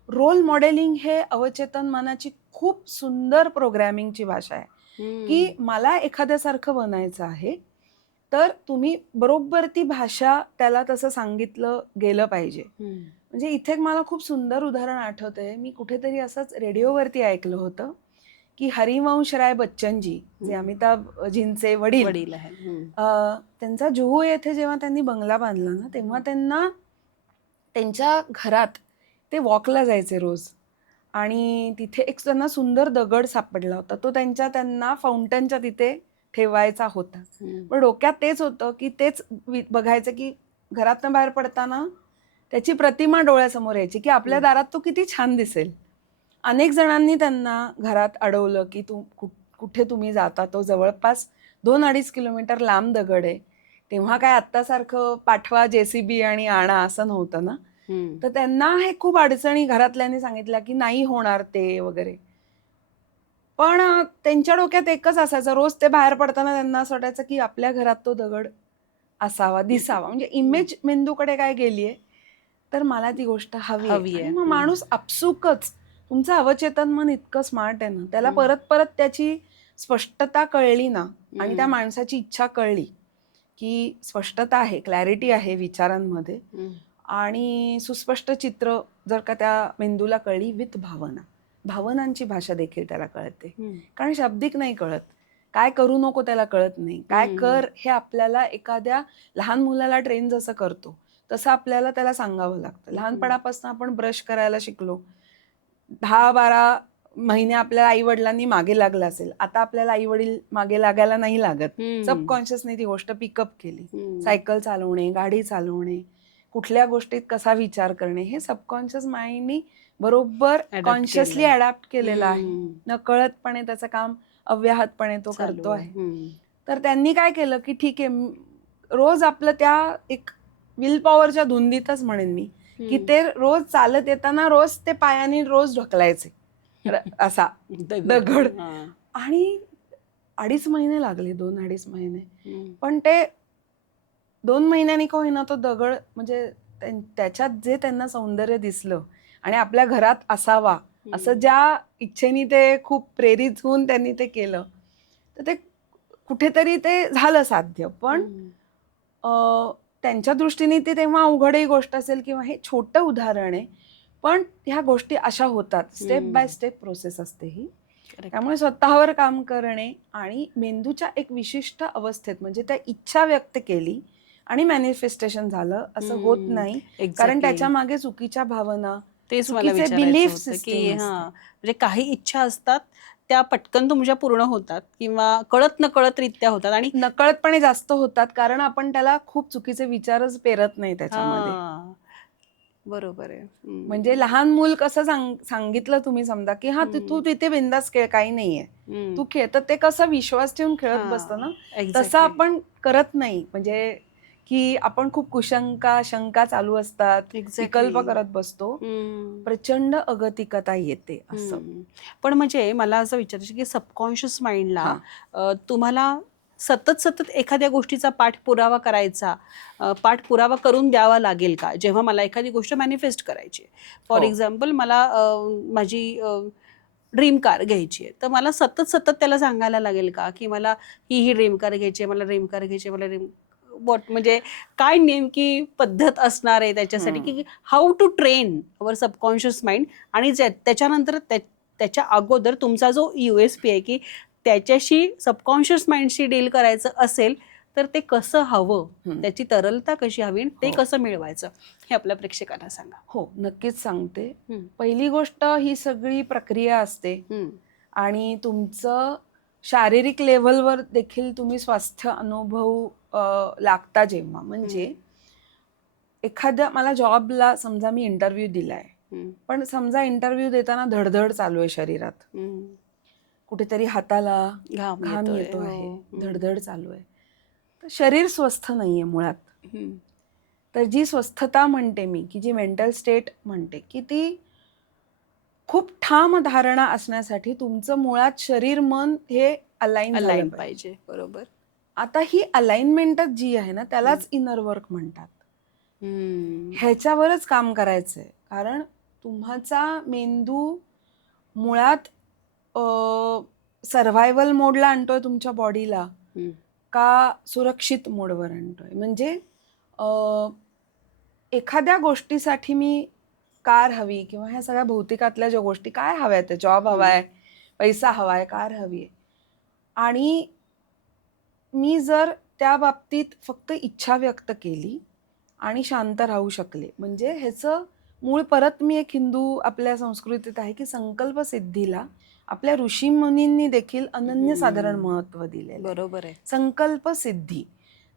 रोल मॉडेलिंग हे अवचेतन मनाची खूप सुंदर प्रोग्रॅमिंगची भाषा आहे. की मला एखाद्यासारखं बनायचं आहे, तर तुम्ही बरोबर ती भाषा त्याला तसं सांगितलं गेलं पाहिजे. म्हणजे इथे मला खूप सुंदर उदाहरण आठवतंय. मी कुठेतरी असंच रेडिओवरती ऐकलं होतं की हरिवंश राय बच्चनजी जे अमिताभजींचे वडील वडील आहे. त्यांचा जुहू येथे जेव्हा त्यांनी बंगला बांधला ना तेव्हा त्यांना त्यांच्या घरात ते वॉकला जायचे रोज आणि तिथे एक त्यांना सुंदर दगड सापडला होता तो त्यांना फाउंटनच्या तिथे ठेवायचा होता. पण डोक्यात तेच होतं की तेच बघायचं की घरातनं बाहेर पडताना त्याची प्रतिमा डोळ्यासमोर यायची की आपल्या दारात तो किती छान दिसेल. अनेक जणांनी त्यांना घरात अडवलं की कुठे तुम्ही जाता, तो जवळपास 2-2.5 किलोमीटर लांब दगड आहे. तेव्हा काय आत्तासारखं पाठवा JCB आणि आणा असं नव्हतं ना. तर त्यांना हे खूप अडचणी घरातल्यांनी सांगितल्या की नाही होणार ते वगैरे. पण त्यांच्या डोक्यात एकच असायचं, रोज ते बाहेर पडताना त्यांना असं वाटायचं की आपल्या घरात तो दगड असावा, दिसावा. म्हणजे इमेज मेंदूकडे काय गेलीये, तर मला ती गोष्ट हवी आहे. आणि मग माणूस आपसुकच, तुमचं अवचेतन मन इतकं स्मार्ट आहे ना, त्याला परत परत त्याची स्पष्टता कळली ना आणि त्या माणसाची इच्छा कळली की स्पष्टता आहे, क्लॅरिटी आहे विचारांमध्ये आणि सुस्पष्ट चित्र जर का त्या मेंदूला कळली विथ भावना, भावनांची भाषा देखील त्याला कळते. कारण शाब्दिक नाही कळत. काय करू नको त्याला कळत नाही. काय कर हे आपल्याला एखाद्या लहान मुलाला ट्रेन जसं करतो तसं आपल्याला त्याला सांगावं लागतं. लहानपणापासून आपण ब्रश करायला शिकलो, 10-12 महिने आपल्याला आई वडिलांनी मागे लागलं असेल. आता आपल्याला आई वडील मागे लागायला नाही लागत. सबकॉन्शियसने ती गोष्ट पिकअप केली. सायकल चालवणे, गाडी चालवणे, कुठल्या गोष्टीत कसा विचार करणे, हे सबकॉन्शियस माइंडनी बरोबर कॉन्शियसली अडॅप्ट केलेलं आहे. नकळतपणे त्याचं काम अव्याहतपणे तो करतो आहे. तर त्यांनी काय केलं की ठीक आहे, रोज आपलं त्या एक विल पॉवरच्या धुंदीतच म्हणेन मी की ते रोज चालत येताना रोज ते पायाने रोज ढकलायचे असा दगड. आणि 2.5 महिने लागले, 2-2.5 महिने. पण ते 2 महिन्यांनी का होईना तो दगड म्हणजे त्याच्यात जे त्यांना सौंदर्य दिसलं आणि आपल्या घरात असावा असं ज्या इच्छेने ते खूप प्रेरित होऊन त्यांनी ते केलं, तर ते कुठेतरी ते झालं साध्य. पण त्यांच्या दृष्टीने ती तेव्हा अवघडही गोष्ट असेल किंवा हे छोटं उदाहरण आहे, पण ह्या गोष्टी अशा होतात. स्टेप बाय स्टेप प्रोसेस असते ही. त्यामुळे स्वतःवर काम करणे आणि मेंदूच्या एक विशिष्ट अवस्थेत म्हणजे त्या इच्छा व्यक्त केली आणि मॅनिफेस्टेशन झालं असं होत नाही. कारण त्याच्या मागे चुकीच्या भावना, तेच मला चुकीचे विचारायचं बिलीफ होतं की सिस्टीम म्हणजे काही इच्छा असतात त्या पटकन तुमच्या पूर्ण होतात किंवा कळत नकळत रित्या होतात आणि नकळतपणे जास्त होतात कारण आपण त्याला खूप चुकीचे विचारच पेरत नाही त्याच्यामध्ये. बरोबर आहे. म्हणजे लहान मूल कसं सांगितलं तुम्ही समजा की हा तू तिथे बिंदास खेळ, काही नाहीये, तू खेळ, तर ते कसं विश्वास ठेवून खेळत बसतं ना, तसं आपण करत नाही. म्हणजे की आपण खूप कुशंका शंका चालू असतात, विकल्प करत बसतो, प्रचंड अगतिकता येते असं. पण म्हणजे मला असं विचारायचं की सबकॉन्शियस माइंडला तुम्हाला सतत एखाद्या गोष्टीचा पाठपुरावा करायचा, पाठपुरावा करून द्यावा लागेल का जेव्हा मला एखादी गोष्ट मॅनिफेस्ट करायची? फॉर एक्झाम्पल मला माझी ड्रीम कार घ्यायची आहे, तर मला सतत त्याला सांगायला लागेल का की मला ही ड्रीम कार घ्यायची आहे, मला ड्रीम कार घ्यायची आहे, मला ड्रीम म्हणजे काय नेमकी पद्धत असणार आहे त्याच्यासाठी की how to train our subconscious mind? आणि त्याच्यानंतर त्याच्या अगोदर तुमचा जो USP आहे की त्याच्याशी सबकॉन्शियस माइंडशी डील करायचं असेल तर ते कसं हवं, त्याची तरलता कशी हवी, ते कसं मिळवायचं, हे आपल्या प्रेक्षकांना सांगा. हो, नक्कीच सांगते. पहिली गोष्ट, ही सगळी प्रक्रिया असते आणि तुमचं शारीरिक लेव्हलवर देखील तुम्ही स्वास्थ्य अनुभव लागता जेव्हा. म्हणजे एखाद्या मला जॉबला समजा मी इंटरव्ह्यू दिलाय, पण समजा इंटरव्ह्यू देताना धडधड चालू आहे शरीरात, कुठेतरी हाताला घाम येतो आहे, धडधड चालू आहे, तर शरीर स्वस्थ नाहीये मुळात. तर जी स्वस्थता म्हणते मी, की जी मेंटल स्टेट म्हणते, की ती खूप ठाम धारणा असण्यासाठी तुमचं मुळात शरीर मन हे अलाइन झालं पाहिजे. बरोबर. आता ही अलाइनमेंटच जी आहे ना, त्यालाच इनर वर्क म्हणतात. ह्याच्यावरच काम करायचंय. कारण तुम्हाचा मेंदू मुळात सर्व्हायव्हल मोडला आणतोय तुमच्या बॉडीला का सुरक्षित मोडवर आणतोय. म्हणजे एखाद्या गोष्टीसाठी मी कार हवी किंवा ह्या सगळ्या भौतिकातल्या ज्या गोष्टी काय हव्यात, जॉब हवाय, पैसा हवाय, कार हवी आहे. आणि मी जर त्या बाबतीत फक्त इच्छा व्यक्त केली आणि शांत राहू शकले, म्हणजे ह्याचं मूळ परत मी एक हिंदू आपल्या संस्कृतीत आहे की संकल्प सिद्धीला आपल्या ऋषीमुनींनी देखील अनन्यसाधारण महत्त्व दिलेलं आहे. बरोबर आहे. संकल्प सिद्धी.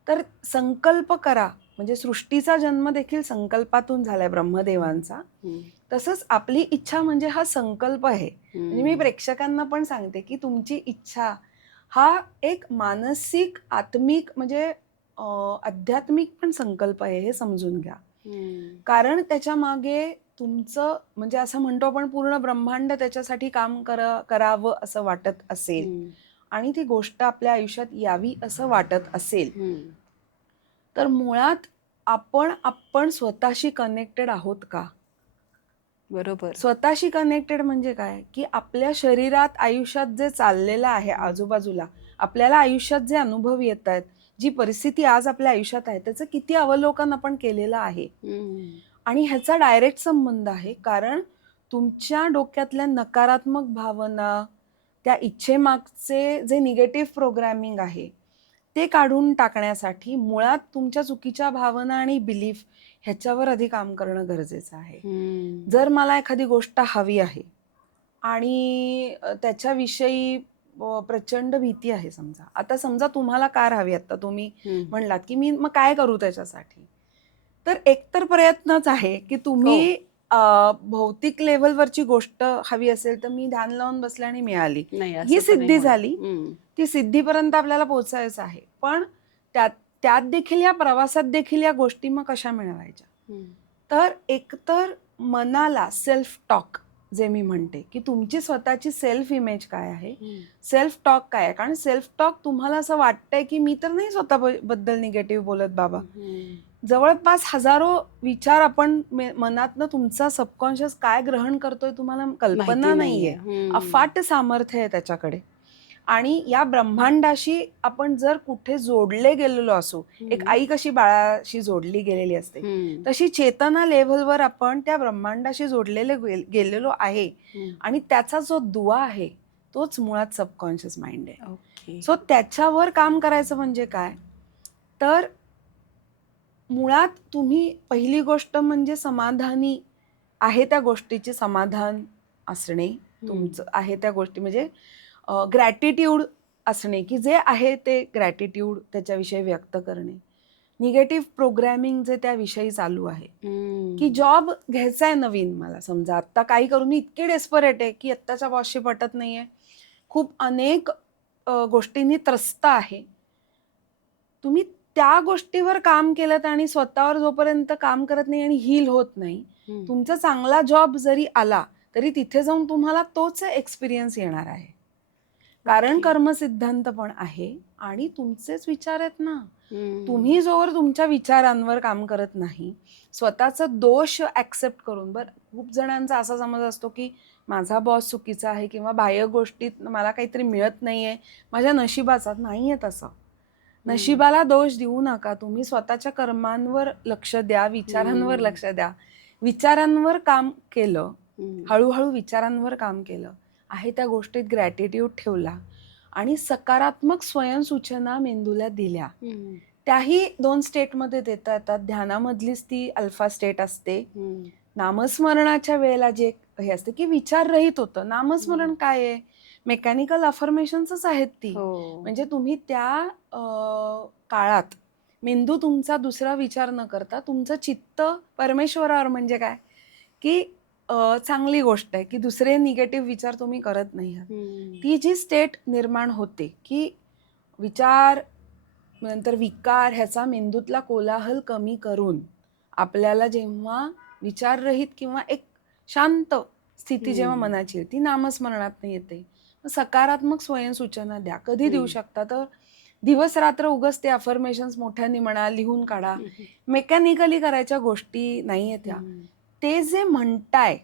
तर संकल्प करा, म्हणजे सृष्टीचा जन्म देखील संकल्पातून झालाय ब्रह्मदेवांचा. तसंच आपली इच्छा म्हणजे हा संकल्प आहे. म्हणजे मी प्रेक्षकांना पण सांगते की तुमची इच्छा हा एक मानसिक, आत्मिक, म्हणजे आध्यात्मिक पण संकल्प आहे, हे समजून घ्या. कारण त्याच्या मागे तुमचं, म्हणजे असं म्हणतो आपण, पूर्ण ब्रह्मांड त्याच्यासाठी काम करावं असं वाटत असेल आणि ती गोष्ट आपल्या आयुष्यात यावी असं वाटत असेल, तर मुळात आपण स्वतःशी कनेक्टेड आहोत का? बरोबर. स्वतःशी कनेक्टेड म्हणजे काय, की आपल्या शरीरात, आयुष्यात जे चाललेलं आहे आजूबाजूला, आपल्याला आयुष्यात जे अनुभव येत आहेत, जी परिस्थिती आज आपल्या आयुष्यात आहे, त्याचं किती अवलोकन आपण केलेलं आहे. आणि ह्याचा डायरेक्ट संबंध आहे, कारण तुमच्या डोक्यातल्या नकारात्मक भावना, त्या इच्छेमागचे जे निगेटिव्ह प्रोग्रॅमिंग आहे ते काढून टाकण्यासाठी मुळात तुमच्या चुकीच्या भावना आणि बिलीफ ह्याच्यावर आधी काम करणं गरजेचं आहे. जर मला एखादी गोष्ट हवी आहे आणि त्याच्याविषयी प्रचंड भीती आहे, समजा आता समजा तुम्हाला कार हवी, आता तुम्ही म्हणलात की मी मग काय करू त्याच्यासाठी, तर एकतर प्रयत्नच आहे की तुम्ही भौतिक लेव्हलवरची गोष्ट हवी असेल तर मी ध्यान लावून बसले आणि मिळाली, ही सिद्धी झाली. ती सिद्धीपर्यंत आपल्याला पोहोचायचं आहे. पण त्यात देखील, या प्रवासात देखील या गोष्टी मग कशा मिळवायच्या, तर एकतर मनाला सेल्फ टॉक, जे मी म्हणते की तुमची स्वतःची सेल्फ इमेज काय आहे, सेल्फ टॉक काय आहे. कारण सेल्फ टॉक तुम्हाला असं वाटतंय की मी तर नाही स्वतःबद्दल निगेटिव्ह बोलत बाबा, जवळपास हजारो विचार आपण मनातनं, तुमचा सबकॉन्शियस काय ग्रहण करतोय तुम्हाला कल्पना नाहीये. अफाट सामर्थ्य आहे त्याच्याकडे. आणि या ब्रह्मांडाशी आपण जर कुठे जोडले गेलेलो असू, एक आई कशी बाळाशी जोडली गेलेली असते, तशी चेतना लेव्हलवर आपण त्या ब्रह्मांडाशी जोडलेले गेलेलो आहे. आणि त्याचा जो दुवा आहे तोच मुळात सबकॉन्शियस माइंड आहे. सो त्याच्यावर काम करायचं म्हणजे काय, तर मुळात तुम्ही पहिली गोष्ट म्हणजे समाधानी आहे त्या गोष्टीचे समाधान असणे, तुमचं आहे त्या गोष्टी, म्हणजे ग्रॅटिट्यूड असणे, की जे आहे ते ग्रॅटिट्यूड त्याच्याविषयी व्यक्त करणे. निगेटिव्ह प्रोग्रॅमिंग जे त्याविषयी चालू आहे, की जॉब घ्यायचा आहे नवीन, मला समजा आत्ता काही करून मी इतके डेस्परेट आहे की आत्ताच्या बॉसशी पटत नाहीये, खूप अनेक गोष्टींनी त्रस्त आहे. तुम्ही त्या गोष्टीवर काम केलं आणि स्वतःवर जोपर्यंत काम करत नाही आणि हील होत नाही, तुमचा चांगला जॉब जरी आला तरी तिथे जाऊन तुम्हाला तोच एक्सपिरियन्स येणार आहे. कारण कर्मसिद्धांत पण आहे आणि तुमचेच विचार आहेत ना. तुम्ही जोवर तुमच्या विचारांवर काम करत नाही, स्वतःचा दोष ऍक्सेप्ट करून, बरं खूप जणांचा असा समज असतो की माझा बॉस चुकीचा आहे किंवा बाह्य गोष्टीत मला काहीतरी मिळत नाहीये, माझ्या नशिबाचा नाहीये. तसं नशिबाला दोष देऊ नका. तुम्ही स्वतःच्या कर्मांवर लक्ष द्या, विचारांवर लक्ष द्या. विचारांवर काम केलं, हळूहळू विचारांवर काम केलं आहे, त्या गोष्टीत ग्रॅटिट्यूड ठेवला आणि सकारात्मक स्वयंसूचना मेंदूला दिल्या, त्याही 2 स्टेटमध्ये देता येतात. ध्यानामधलीच ती अल्फा स्टेट असते. नामस्मरणाच्या वेळेला जे हे असते की विचाररहित होतं. नामस्मरण काय आहे, मेकॅनिकल अफर्मेशन्सच आहेत ती. म्हणजे तुम्ही त्या काळात मेंदू तुमचा दुसरा विचार न करता तुमचं चित्त परमेश्वरावर, म्हणजे काय की चांगली गोष्ट आहे की दुसरे निगेटिव्ह विचार तुम्ही करत नाही आहात. ती जी स्टेट निर्माण होते की विचार नंतर विकार, ह्याचा मेंदूतला कोलाहल कमी करून आपल्याला जेव्हा विचाररहित किंवा एक शांत स्थिती जेव्हा मनाची येते, ती नामस्मरणात येते. सकारात्मक स्वयंसूचना द्या. कधी देऊ शकता, तर दिवस रात्र उगाच ते अफर्मेशन्स मोठ्याने म्हणा, लिहून काढा. मेकॅनिकली करायच्या गोष्टी नाहीये त्या. ते जे म्हणताय,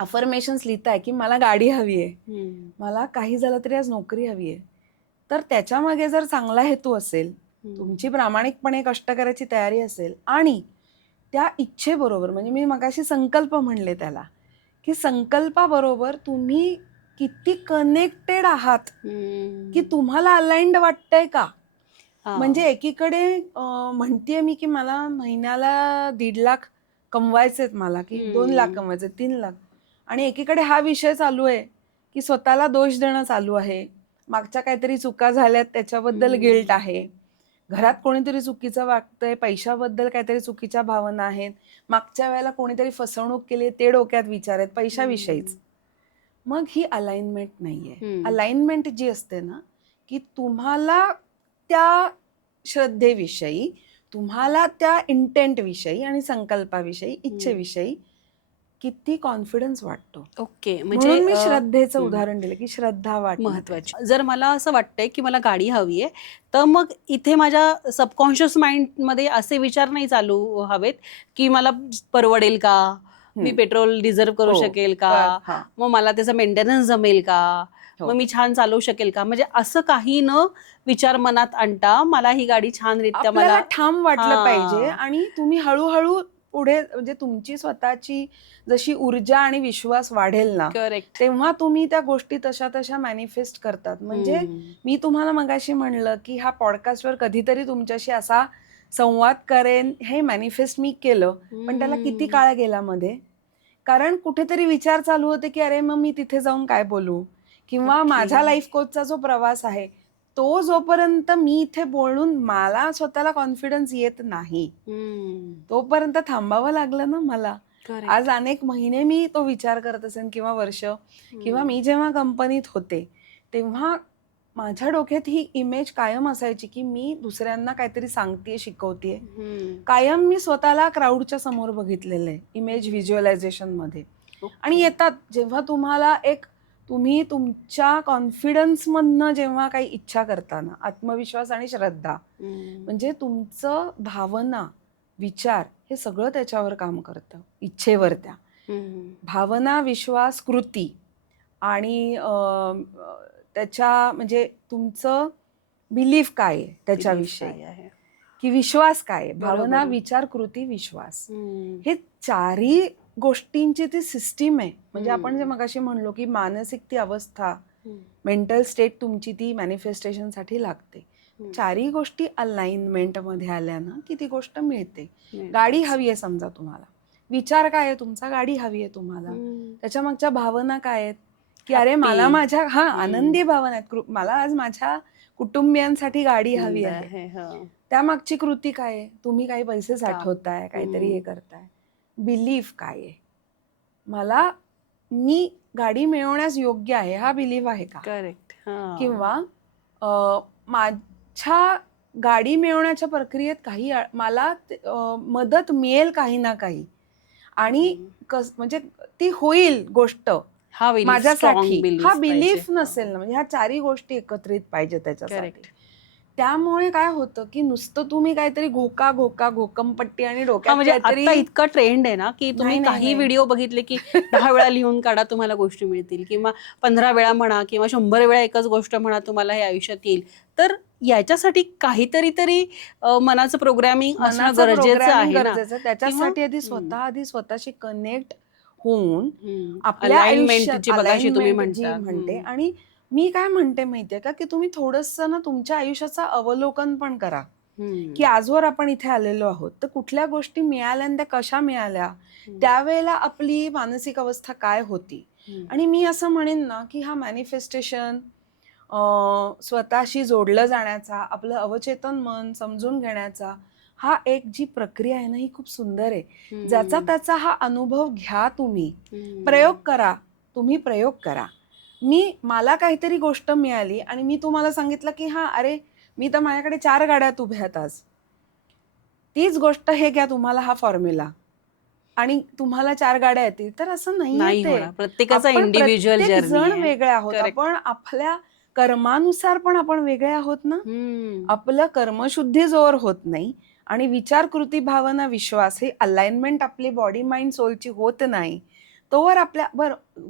अफर्मेशन्स लिहिताय की मला गाडी हवी आहे, मला काही झालं तरी आज नोकरी हवी आहे, तर त्याच्यामागे जर चांगला हेतू असेल, तुमची प्रामाणिकपणे कष्ट करायची तयारी असेल आणि त्या इच्छेबरोबर, म्हणजे मी मगाशी संकल्प म्हणले त्याला, की संकल्पाबरोबर तुम्ही किती कनेक्टेड आहात, हम्म. की तुम्हाला अलाइंड वाटतंय का? हा. म्हणजे एकीकडे म्हणतेय मी की मला महिन्याला 1.5 लाख कमवायचेत, मला की 2 लाख कमवायचे, 3 लाख, आणि एकीकडे हा विषय चालू आहे की स्वतःला दोष देणं चालू आहे, मागच्या काहीतरी चुका झाल्यात त्याच्याबद्दल गिल्ट आहे, घरात कोणीतरी चुकीचं वागतंय, पैशाबद्दल काहीतरी चुकीच्या भावना आहेत, मागच्या वेळेला कोणीतरी फसवणूक केली ते डोक्यात विचार आहेत पैशाविषयीच. मग ही अलाइनमेंट नाहीये. अलाइनमेंट जी असते ना, की तुम्हाला त्या श्रद्धेविषयी, तुम्हाला त्या इंटेंट विषयी आणि संकल्पाविषयी, इच्छेविषयी किती कॉन्फिडन्स वाटतो. ओके, म्हणून मी श्रद्धेचं उदाहरण दिलं की श्रद्धा वाटणं महत्वाची. जर मला असं वाटतंय की मला गाडी हवी आहे, तर मग इथे माझ्या सबकॉन्शियस माइंडमध्ये असे विचार नाही चालू हवेत की मला परवडेल का, मी पेट्रोल डिझर्व करू शकेल का, मग मला त्याचा मेंटेनन्स जमेल का, मग मी छान चालवू शकेल का, म्हणजे असं काही न विचार मनात आणता मला ही गाडी छान रित्या मला ठाम वाटलं पाहिजे. आणि तुम्ही हळूहळू पुढे, म्हणजे तुमची स्वतःची जशी ऊर्जा आणि विश्वास वाढेल ना, तेव्हा तुम्ही त्या गोष्टी तशा तशा मॅनिफेस्ट करतात. म्हणजे मी तुम्हाला मगाशी म्हणलं की हा पॉडकास्टवर कधीतरी तुमच्याशी असा संवाद करेन, हे मॅनिफेस्ट मी केलं, पण त्याला किती काळ गेला मध्ये, कारण कुठेतरी विचार चालू होते की अरे मग मी तिथे जाऊन काय बोलू, किंवा माझा लाईफ कोचचा जो प्रवास आहे तो जोपर्यंत मी इथे बोलून मला स्वतःला कॉन्फिडन्स येत नाही तोपर्यंत थांबावं लागलं ना मला. आज अनेक महिने मी तो विचार करत असेन किंवा वर्ष, किंवा मी जेव्हा कंपनीत होते तेव्हा माझ्या डोक्यात ही इमेज कायम असायची की मी दुसऱ्यांना काहीतरी सांगतेय, शिकवतेय. कायम मी स्वतःला क्राऊडच्या समोर बघितलेलं आहे इमेज व्हिज्युअलायझेशन मध्ये. आणि येतात जेव्हा तुम्हाला तुम्ही तुमच्या कॉन्फिडन्स मधनं जेव्हा काही इच्छा करताना, आत्मविश्वास आणि श्रद्धा, म्हणजे तुमचं भावना, विचार हे सगळं त्याच्यावर काम करतं, इच्छेवर. त्या भावना, विश्वास, कृती आणि त्याच्या म्हणजे तुमचं बिलीफ काय आहे त्याच्याविषयी, की विश्वास काय आहे, भावना, विचार, कृती, विश्वास, हे चारही गोष्टींची ती सिस्टीम आहे. म्हणजे आपण जे मगाशी म्हणलो की मानसिक ती अवस्था, मेंटल स्टेट तुमची ती मॅनिफेस्टेशनसाठी लागते. चारही गोष्टी अलाइनमेंट मध्ये आल्या ना की ती गोष्ट मिळते. गाडी हवी आहे समजा तुम्हाला, विचार काय आहे तुमचा, गाडी हवी आहे तुम्हाला, त्याच्या मागच्या भावना काय आहेत की अरे मला माझ्या आनंदी भावना आहेत, मला आज माझ्या कुटुंबियांसाठी गाडी हवी आहे. त्यामागची कृती काय आहे, तुम्ही काही पैसे साठवताय, काहीतरी हे करताय. बिलीफ काय आहे, मी गाडी मिळवण्यास योग्य आहे हा बिलीफ आहे का, करेक्ट, किंवा माझ्या गाडी मिळवण्याच्या प्रक्रियेत काही मला मदत मिळेल काही ना काही, आणि म्हणजे ती होईल गोष्ट माझ्यासाठी, हा बिलीफ नसेल ना, म्हणजे ह्या चारही गोष्टी एकत्रित पाहिजे त्याच्यासाठी. त्यामुळे काय होतं की नुसतं तुम्ही काहीतरी घोकमपट्टी आणि डोक्यात म्हणजे आता इतका ट्रेंड आहे ना की तुम्ही काही व्हिडिओ बघितले की 10 वेळा लिहून काढा तुम्हाला गोष्टी मिळतील, किंवा 15 वेळा म्हणा, किंवा 100 वेळा एकच गोष्ट म्हणा तुम्हाला हे आयुष्यात येईल. तर याच्यासाठी काहीतरी मनाचं प्रोग्रॅमिंग असणं गरजेचं आहे ना. त्याच्यासाठी आधी स्वतःशी कनेक्ट होऊन आपल्या आयुष्याची तुम्ही म्हणते. आणि मी काय म्हणते माहितीये का, की तुम्ही थोडंसं ना तुमच्या आयुष्याचं अवलोकन पण करा, की आजवर आपण इथे आलेलो आहोत तर कुठल्या गोष्टी मिळाल्या आणि त्या कशा मिळाल्या, त्यावेळेला आपली मानसिक अवस्था काय होती. आणि मी असं म्हणेन ना की हा मॅनिफेस्टेशन, स्वतःशी जोडलं जाण्याचा, आपलं अवचेतन मन समजून घेण्याचा हा एक जी प्रक्रिया आहे ना ही खूप सुंदर आहे. ज्याचा त्याचा हा अनुभव घ्या, तुम्ही प्रयोग करा, मला काहीतरी गोष्ट मिळाली आणि मी तुम्हाला सांगितलं की अरे मी तर माझ्याकडे 4 गाड्यात उभ्या आहेत आज, तीच गोष्ट हे घ्या तुम्हाला हा फॉर्म्युला, आणि तुम्हाला 4 गाड्या येतील, तर असं नाही. प्रत्येकाचा इंडिव्हिज्युअल जर्नी वेगळे आहोत आपण, आपल्या कर्मानुसार पण आपण वेगळे आहोत ना. आपलं कर्मशुद्धी जोर होत नाही आणि विचार, कृती, भावना, विश्वास हे अलाइनमेंट आपली बॉडी, माइंड, सोलची होत नाही, तोवर आपल्या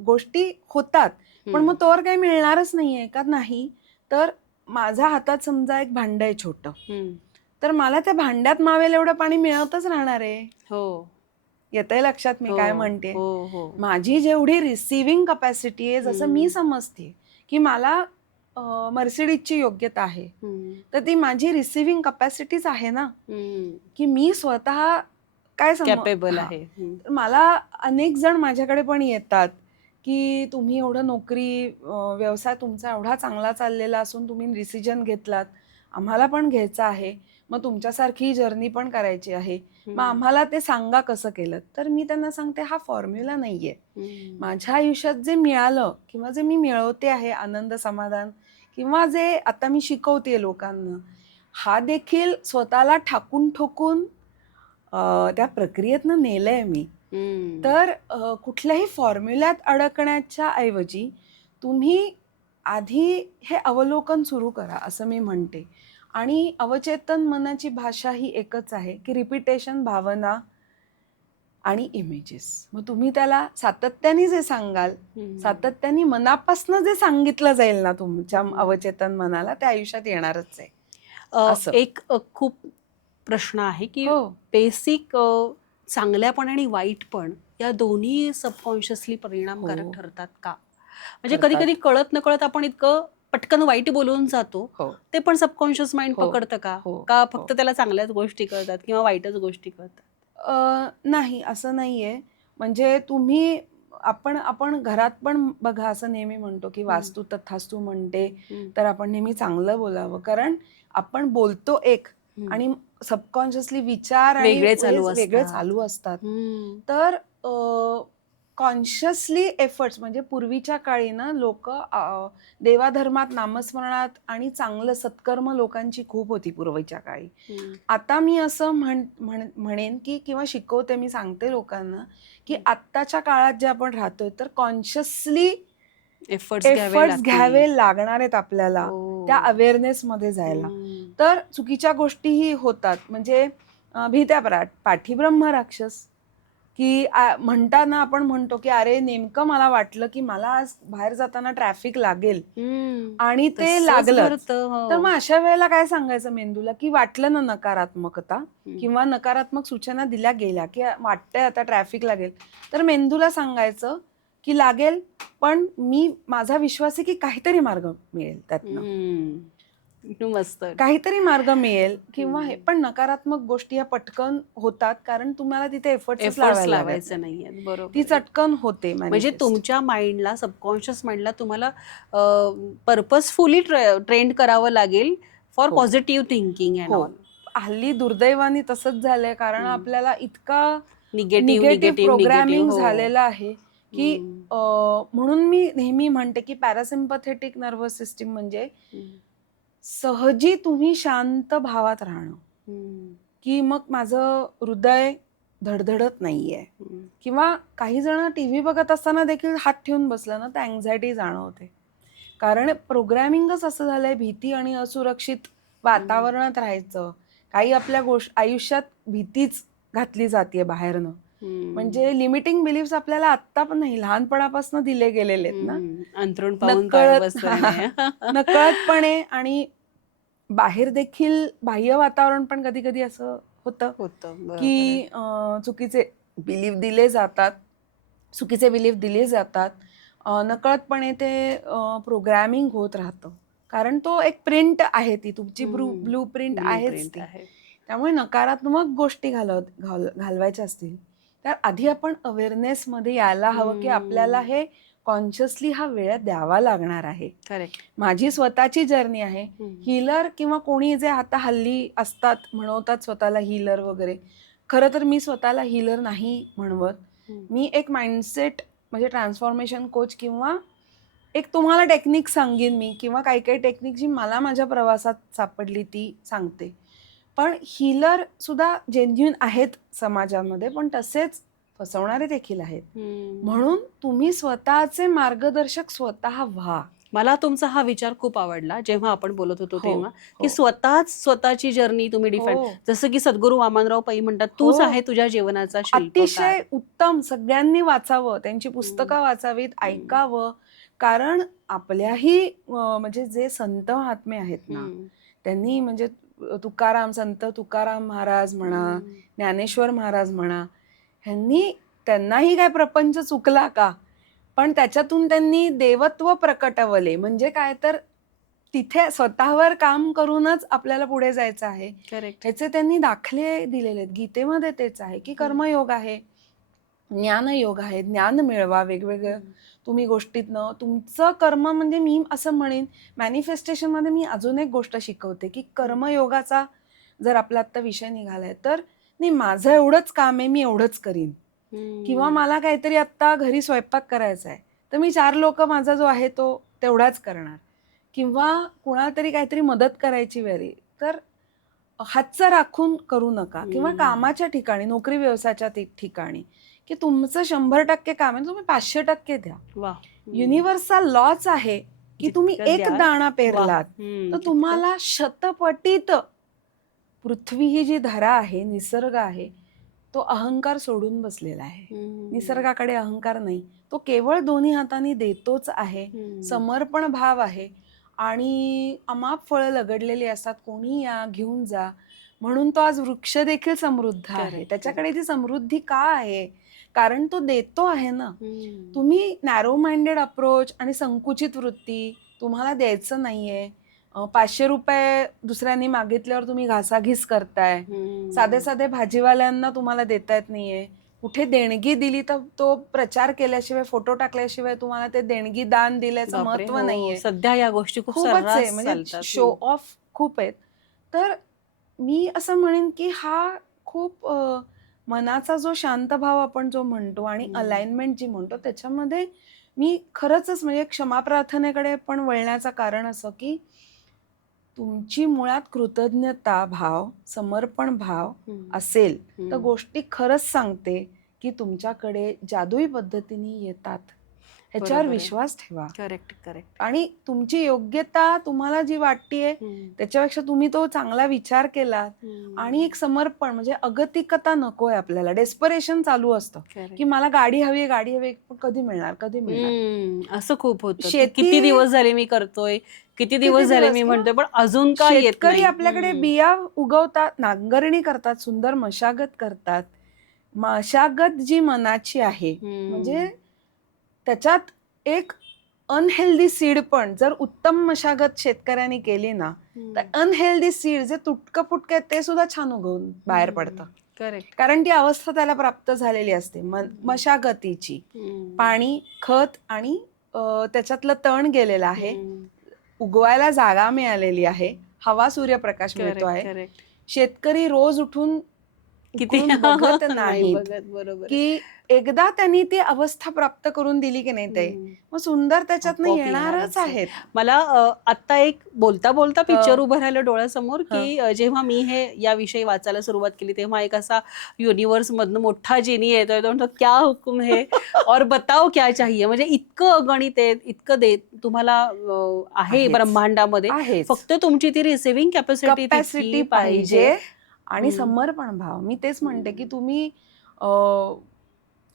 गोष्टी होतात, पण मग तोवर काही मिळणारच नाहीये का. नाही तर माझ्या हातात समजा एक भांड आहे छोटं, तर मला त्या भांड्यात मावेल एवढं पाणी मिळतच राहणार आहे. येतंय लक्षात मी काय म्हणते? हो हो माझी जेवढी रिसिव्हिंग कपॅसिटी आहे, जसं मी समजते की मला मर्सिडीजची योग्यता आहे, तर ती माझी रिसिव्हिंग कपॅसिटीच आहे ना, की मी स्वतः काय कॅपेबल हां. आहे. तर मला अनेक जण माझ्याकडे पण येतात, की तुम्ही एवढं नोकरी व्यवसाय तुमचा एवढा चांगला चाललेला असून तुम्ही डिसिजन घेतलात. आम्हाला पण घ्यायचं आहे. मग तुमच्यासारखी जर्नी पण करायची आहे. मग आम्हाला ते सांगा कसं केलं. तर मी त्यांना सांगते हा फॉर्म्युला नाहीये. माझ्या आयुष्यात जे मिळालं किंवा जे मी मिळवते आहे आनंद, समाधान किंवा जे आता मी शिकवतेय लोकांना, हा देखील स्वतःला ठाकून ठोकून त्या प्रक्रियेतनं नेलंय मी. तर कुठल्याही फॉर्म्युल्यात अडकण्याच्या ऐवजी तुम्ही आधी हे अवलोकन सुरू करा असं मी म्हणते. आणि अवचेतन मनाची भाषा ही एकच आहे की रिपिटेशन, भावना आणि इमेजेस. मग तुम्ही त्याला सातत्याने जे सांगाल, सातत्याने मनापासनं जे सांगितलं जाईल ना तुमच्या अवचेतन मनाला, ते आयुष्यात येणारच आहे. असं. एक खूप प्रश्न आहे की हो. बेसिक चांगल्यापण आणि वाईटपण या दोन्ही सबकॉन्शियसली परिणामकारक हो. ठरतात का? म्हणजे कधी कधी कळत नकळत आपण इतकं पटकन वाईट बोलून जातो, हो. ते पण सबकॉन्शियस माइंड हो. पकडतं का? हो. का हो. फक्त त्याला चांगल्याच गोष्टी कळतात किंवा वाईटच गोष्टी कळतात? नाही असं नाहीये. म्हणजे तुम्ही आपण घरात पण बघा असं नेहमी म्हणतो की वास्तू तथास्तू म्हणते, तर आपण नेहमी चांगलं बोलावं. कारण आपण बोलतो एक आणि सबकॉन्शियसली विचार आणि वेगळे चालू वेगळे असतात. चालू असतात. तर कॉन्शियसली एफर्ट्स म्हणजे पूर्वीच्या काळी ना लोक देवाधर्मात, नामस्मरणात आणि चांगलं सत्कर्म लोकांची खूप होती पूर्वीच्या काळी. आता मी असं म्हणेन की किंवा शिकवते, मी सांगते लोकांना की आत्ताच्या काळात जे आपण राहतोय तर कॉन्शियसली एफर्ट्स घ्यावे लागणार आहेत आपल्याला त्या अवेअरनेसमध्ये जायला. तर चुकीच्या गोष्टीही होतात. म्हणजे भीत्या पाठी ब्रह्म राक्षस, की म्हणताना आपण म्हणतो की अरे नेमकं मला वाटलं की मला आज बाहेर जाताना ट्रॅफिक लागेल आणि ते लागलं. तर मग अशा वेळेला काय सांगायचं मेंदूला, की वाटलं ना नकारात्मकता किंवा नकारात्मक सूचना दिल्या गेल्या की वाटतंय आता ट्रॅफिक लागेल, तर मेंदूला सांगायचं की लागेल, पण माझा विश्वास आहे की काहीतरी मार्ग मिळेल त्यातनं. मस्त. काहीतरी मार्ग मिळेल किंवा हे पण नकारात्मक गोष्टी या पटकन होतात कारण तुम्हाला तिथे एफर्ट्स लावायचे नाहीये. बरोबर. ती चटकन होते. म्हणजे तुमच्या माइंडला, सबकॉन्शियस माइंडला तुम्हाला पर्पजफुली ट्रेंड करावं लागेल for positive thinking and all. हल्ली दुर्दैवाने तसंच झालंय कारण आपल्याला इतका निगेटिव्ह प्रोग्रामिंग झालेलं आहे की म्हणून मी नेहमी म्हणते की पॅरासिम्पथेटिक नर्वस सिस्टीम म्हणजे सहजी तुम्ही शांत भावात राहणं, की मग माझं हृदय धडधडत नाहीये. किंवा काही जण टीव्ही बघत असताना देखील हात ठेवून बसलं ना तर अँझायटी जाणवते. कारण प्रोग्रॅमिंगच असं झालंय, भीती आणि असुरक्षित वातावरणात राहायचं. काही आपल्या आयुष्यात भीतीच घातली जाते बाहेरनं. म्हणजे लिमिटिंग बिलीफ्स आपल्याला आत्ता पण नाही, लहानपणापासून दिले गेलेले आहेत ना, अंथरूण पाहून पाय बसवणे. नकळतपणे. आणि बाहेर देखील बाह्य वातावरण पण कधी कधी असं होतं की चुकीचे बिलीफ दिले जातात, नकळतपणे ते प्रोग्रॅमिंग होत राहतं. कारण तो एक प्रिंट आहे, ती तुमची ब्लू प्रिंट आहेच ती. त्यामुळे नकारात्मक गोष्टी घालवायच्या असतील तर आधी आपण अवेअरनेसमध्ये यायला हवं की आपल्याला हे कॉन्शियसली हा वेळ द्यावा लागणार आहे. माझी स्वतःची जर्नी आहे. हीलर किंवा कोणी जे आता हल्ली असतात, म्हणवतात स्वतःला हीलर वगैरे, खरं तर मी स्वतःला हीलर नाही म्हणवत. मी एक माइंडसेट म्हणजे ट्रान्सफॉर्मेशन कोच किंवा एक तुम्हाला टेक्निक सांगेन मी, किंवा काही काही टेक्निक जी मला माझ्या प्रवासात सापडली ती सांगते. पण हीलर सुद्धा जेन्युइन आहेत समाजामध्ये, पण तसेच फसवणारे देखील आहेत. म्हणून तुम्ही स्वतःचे मार्गदर्शक स्वतः व्हा. मला तुमचा हा विचार खूप आवडला जेव्हा आपण बोलत होतो तेव्हा, की स्वतःची जर्नी तुम्ही डिफाईन, जसं की सद्गुरू वामनराव पै म्हणतात, तूच आहे तुझ्या जीवनाचा शिल्पकार. अतिशय उत्तम. सगळ्यांनी वाचावं, त्यांची पुस्तकं वाचावीत, ऐकावं. कारण आपल्याही म्हणजे जे संत महात्मे आहेत ना, त्यांनी म्हणजे संत तुकाराम महाराज म्हणा, ज्ञानेश्वर महाराज म्हणा, त्यांनाही काय प्रपंच चुकला का, पण त्याच्यातून त्यांनी देवत्व प्रकटवले. म्हणजे काय तर तिथे स्वतःवर काम करूनच आपल्याला पुढे जायचं आहे. करेक्ट. ह्याचे त्यांनी दाखले दिलेले आहेत. गीतेमध्ये तेच आहे की कर्मयोग आहे, ज्ञानयोग आहे. ज्ञान मिळवा वेगवेगळं तुम्ही गोष्टीतनं. तुमचं कर्म म्हणजे मी असं म्हणेन, मॅनिफेस्टेशनमध्ये मी अजून एक गोष्ट शिकवते की कर्मयोगाचा जर आपला आत्ता विषय निघालाय तर नाही, माझं एवढंच काम आहे, मी एवढंच करीन. किंवा मला काहीतरी आत्ता घरी स्वयंपाक करायचा आहे, तर मी 4 लोक माझा जो आहे तो तेवढाच करणार. किंवा कुणाला तरी काहीतरी मदत करायची वेळी तर हातचं राखून करू नका. किंवा कामाच्या ठिकाणी, नोकरी व्यवसायाच्या ठिकाणी की तुमचं 100% काम आहे, तुम्ही 500% द्या. वा. युनिव्हर्सचा लॉच आहे की तुम्ही जितकं एक द्याल, दाणा पेरलात तर जितकं. तुम्हाला शतपटीत. पृथ्वी ही जी धरा आहे, निसर्ग आहे, तो अहंकार सोडून बसलेला आहे. निसर्गाकडे अहंकार नाही, तो केवळ दोन्ही हातांनी देतोच आहे. समर्पण भाव आहे आणि अमाप फळं लगडलेली असतात. कोणी या घेऊन जा, म्हणून तो आज वृक्ष देखील समृद्ध आहे. Correct. त्याच्याकडे ती समृद्धी का आहे? कारण तो देतो आहे ना. तुम्ही नॅरो माइंडेड अप्रोच आणि संकुचित वृत्ती, तुम्हाला द्यायचं नाहीये, 500 रुपये दुसऱ्यांनी मागितल्यावर तुम्ही घासाघीस करताय, साधे साधे भाजीवाल्यांना तुम्हाला देता येत नाहीये, कुठे देणगी दिली तर तो प्रचार केल्याशिवाय, फोटो टाकल्याशिवाय तुम्हाला ते देणगी दान दिल्याचं बापरे, महत्व हो, नाहीये. सध्या या गोष्टी खूप खूपच आहे, सर्रास म्हणजे चालतात. शो ऑफ खूप आहेत. तर मी असं म्हणेन की हा खूप मनाचा जो शांत भाव आपण जो म्हणतो आणि अलाइनमेंट जी म्हणतो, त्याच्यामध्ये मी खरंच म्हणजे क्षमा प्रार्थनेकडे पण वळण्याचं कारण असं की तुमची मुळात कृतज्ञता भाव, समर्पण भाव असेल तर गोष्टी खरंच सांगते की तुमच्याकडे जादुई पद्धतीने येतात. ह्याच्यावर विश्वास ठेवा. Correct, correct. आणि तुमची योग्यता तुम्हाला जी वाटतेय त्याच्यापेक्षा तुम्ही तो चांगला विचार केला आणि एक समर्पण, म्हणजे अगतिकता नकोय आपल्याला. डेस्परेशन चालू असतं की मला गाडी हवी आहे, गाडी हवी, पण कधी मिळणार, कधी मिळणार. असं खूप होतं. शेती- किती दिवस झाले मी करतोय, किती दिवस झाले मी म्हणतोय, पण अजून का येत शेतकरी नाही. आपल्याकडे बिया उगवतात, नांगरणी करतात, सुंदर मशागत करतात. मशागत जी मनाची आहे, म्हणजे त्याच्यात एक अनहेल्दी सीड पण जर उत्तम मशागत शेतकऱ्यांनी केली ना, तर अनहेल्दी सीड जे तुटकं फुटकं आहे ते सुद्धा छान उगवून बाहेर पडतं. करेक्ट. कारण ती अवस्था त्याला प्राप्त झालेली असते मशागतीची. पाणी, खत आणि त्याच्यातलं तण गेलेलं आहे, उगवायला जागा मिळालेली आहे, हवा सूर्यप्रकाश मिळतो आहे. शेतकरी रोज उठून किती बघत नाही बरोबर. की एकदा त्यांनी ती अवस्था प्राप्त करून दिली की नाही, ते मग सुंदर त्याच्यातनं येणारच आहेत. मला आता एक बोलता बोलता पिक्चर उभं राहिलं डोळ्यासमोर की जेव्हा मी हे याविषयी वाचायला सुरुवात केली तेव्हा एक असा युनिव्हर्स मधनं मोठा जिनी येतोय, तो म्हणतो क्या हुकुम है और बताओ क्या चाहिए. म्हणजे इतकं गणित आहे, इतकं दे तुम्हाला आहे ब्रह्मांडामध्ये, फक्त तुमची ती रिसिव्हिंग कॅपॅसिटी पाहिजे आणि समर्पण भाव. मी तेच म्हणते की तुम्ही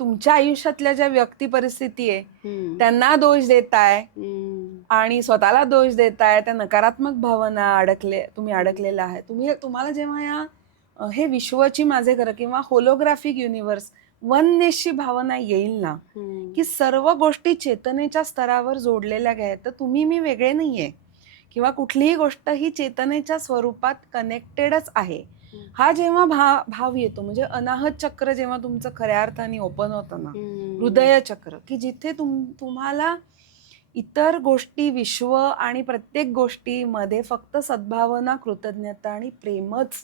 तुमच्या आयुष्यातल्या ज्या व्यक्ती परिस्थिती आहे त्यांना दोष देताय आणि स्वतःला दोष देताय, त्या नकारात्मक भावना तुम्ही अडकलेला आहे. तुम्हाला जेव्हा या हे विश्वची माझे घर किंवा होलोग्राफिक युनिव्हर्स वननेसची भावना येईल ना, की सर्व गोष्टी चेतनेच्या स्तरावर जोडलेल्या आहेत, तर तुम्ही मी वेगळे नाहीये किंवा कुठलीही गोष्ट ही चेतनेच्या स्वरूपात कनेक्टेडच आहे. हा जेव्हा भाव येतो, म्हणजे अनाहत चक्र जेव्हा तुमचं खऱ्या अर्थाने ओपन होतं ना, हृदय चक्र, की जिथे तुम्हाला इतर गोष्टी, विश्व आणि प्रत्येक गोष्टीमध्ये फक्त सद्भावना, कृतज्ञता आणि प्रेमच,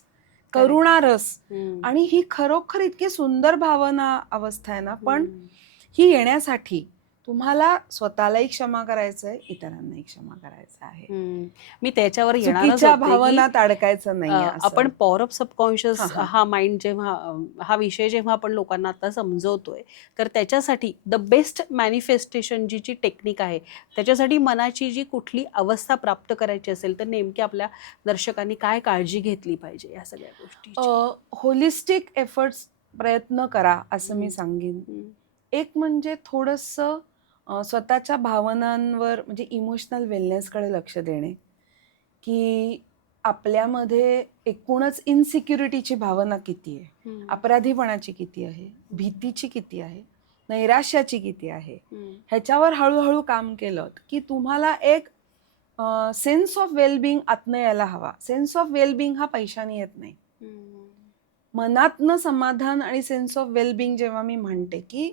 करुणा रस, आणि ही खरोखर इतकी सुंदर भावना अवस्था आहे ना. पण ही येण्यासाठी तुम्हाला स्वतःलाही क्षमा करायचंय, इतरांनाही क्षमा करायचं आहे. मी त्याच्यावर चुकीच्या भावनात अडकायचं नाही. आपण पॉवर ऑफ सबकॉन्शियस हा माइंड जेव्हा हा विषय जेव्हा आपण लोकांना आता समजवतोय, तर त्याच्यासाठी द बेस्ट मॅनिफेस्टेशन जी टेक्निक आहे, त्याच्यासाठी मनाची जी कुठली अवस्था प्राप्त करायची असेल तर नेमकी आपल्या दर्शकांनी काय काळजी घेतली पाहिजे या सगळ्या गोष्टी? होलिस्टिक एफर्ट्स प्रयत्न करा असं मी सांगेन. एक म्हणजे थोडंसं स्वतःच्या भावनांवर, म्हणजे इमोशनल वेलनेसकडे लक्ष देणे, की आपल्यामध्ये एकूणच इनसिक्युरिटीची भावना किती आहे, अपराधीपणाची किती आहे, भीतीची किती आहे, नैराश्याची किती आहे, ह्याच्यावर हळूहळू काम केलं की तुम्हाला एक सेन्स ऑफ वेलबिंग आतनं यायला हवा. सेन्स ऑफ वेलबिंग हा पैशाने येत नाही. मनातनं समाधान आणि सेन्स ऑफ वेलबिंग जेव्हा मी म्हणते की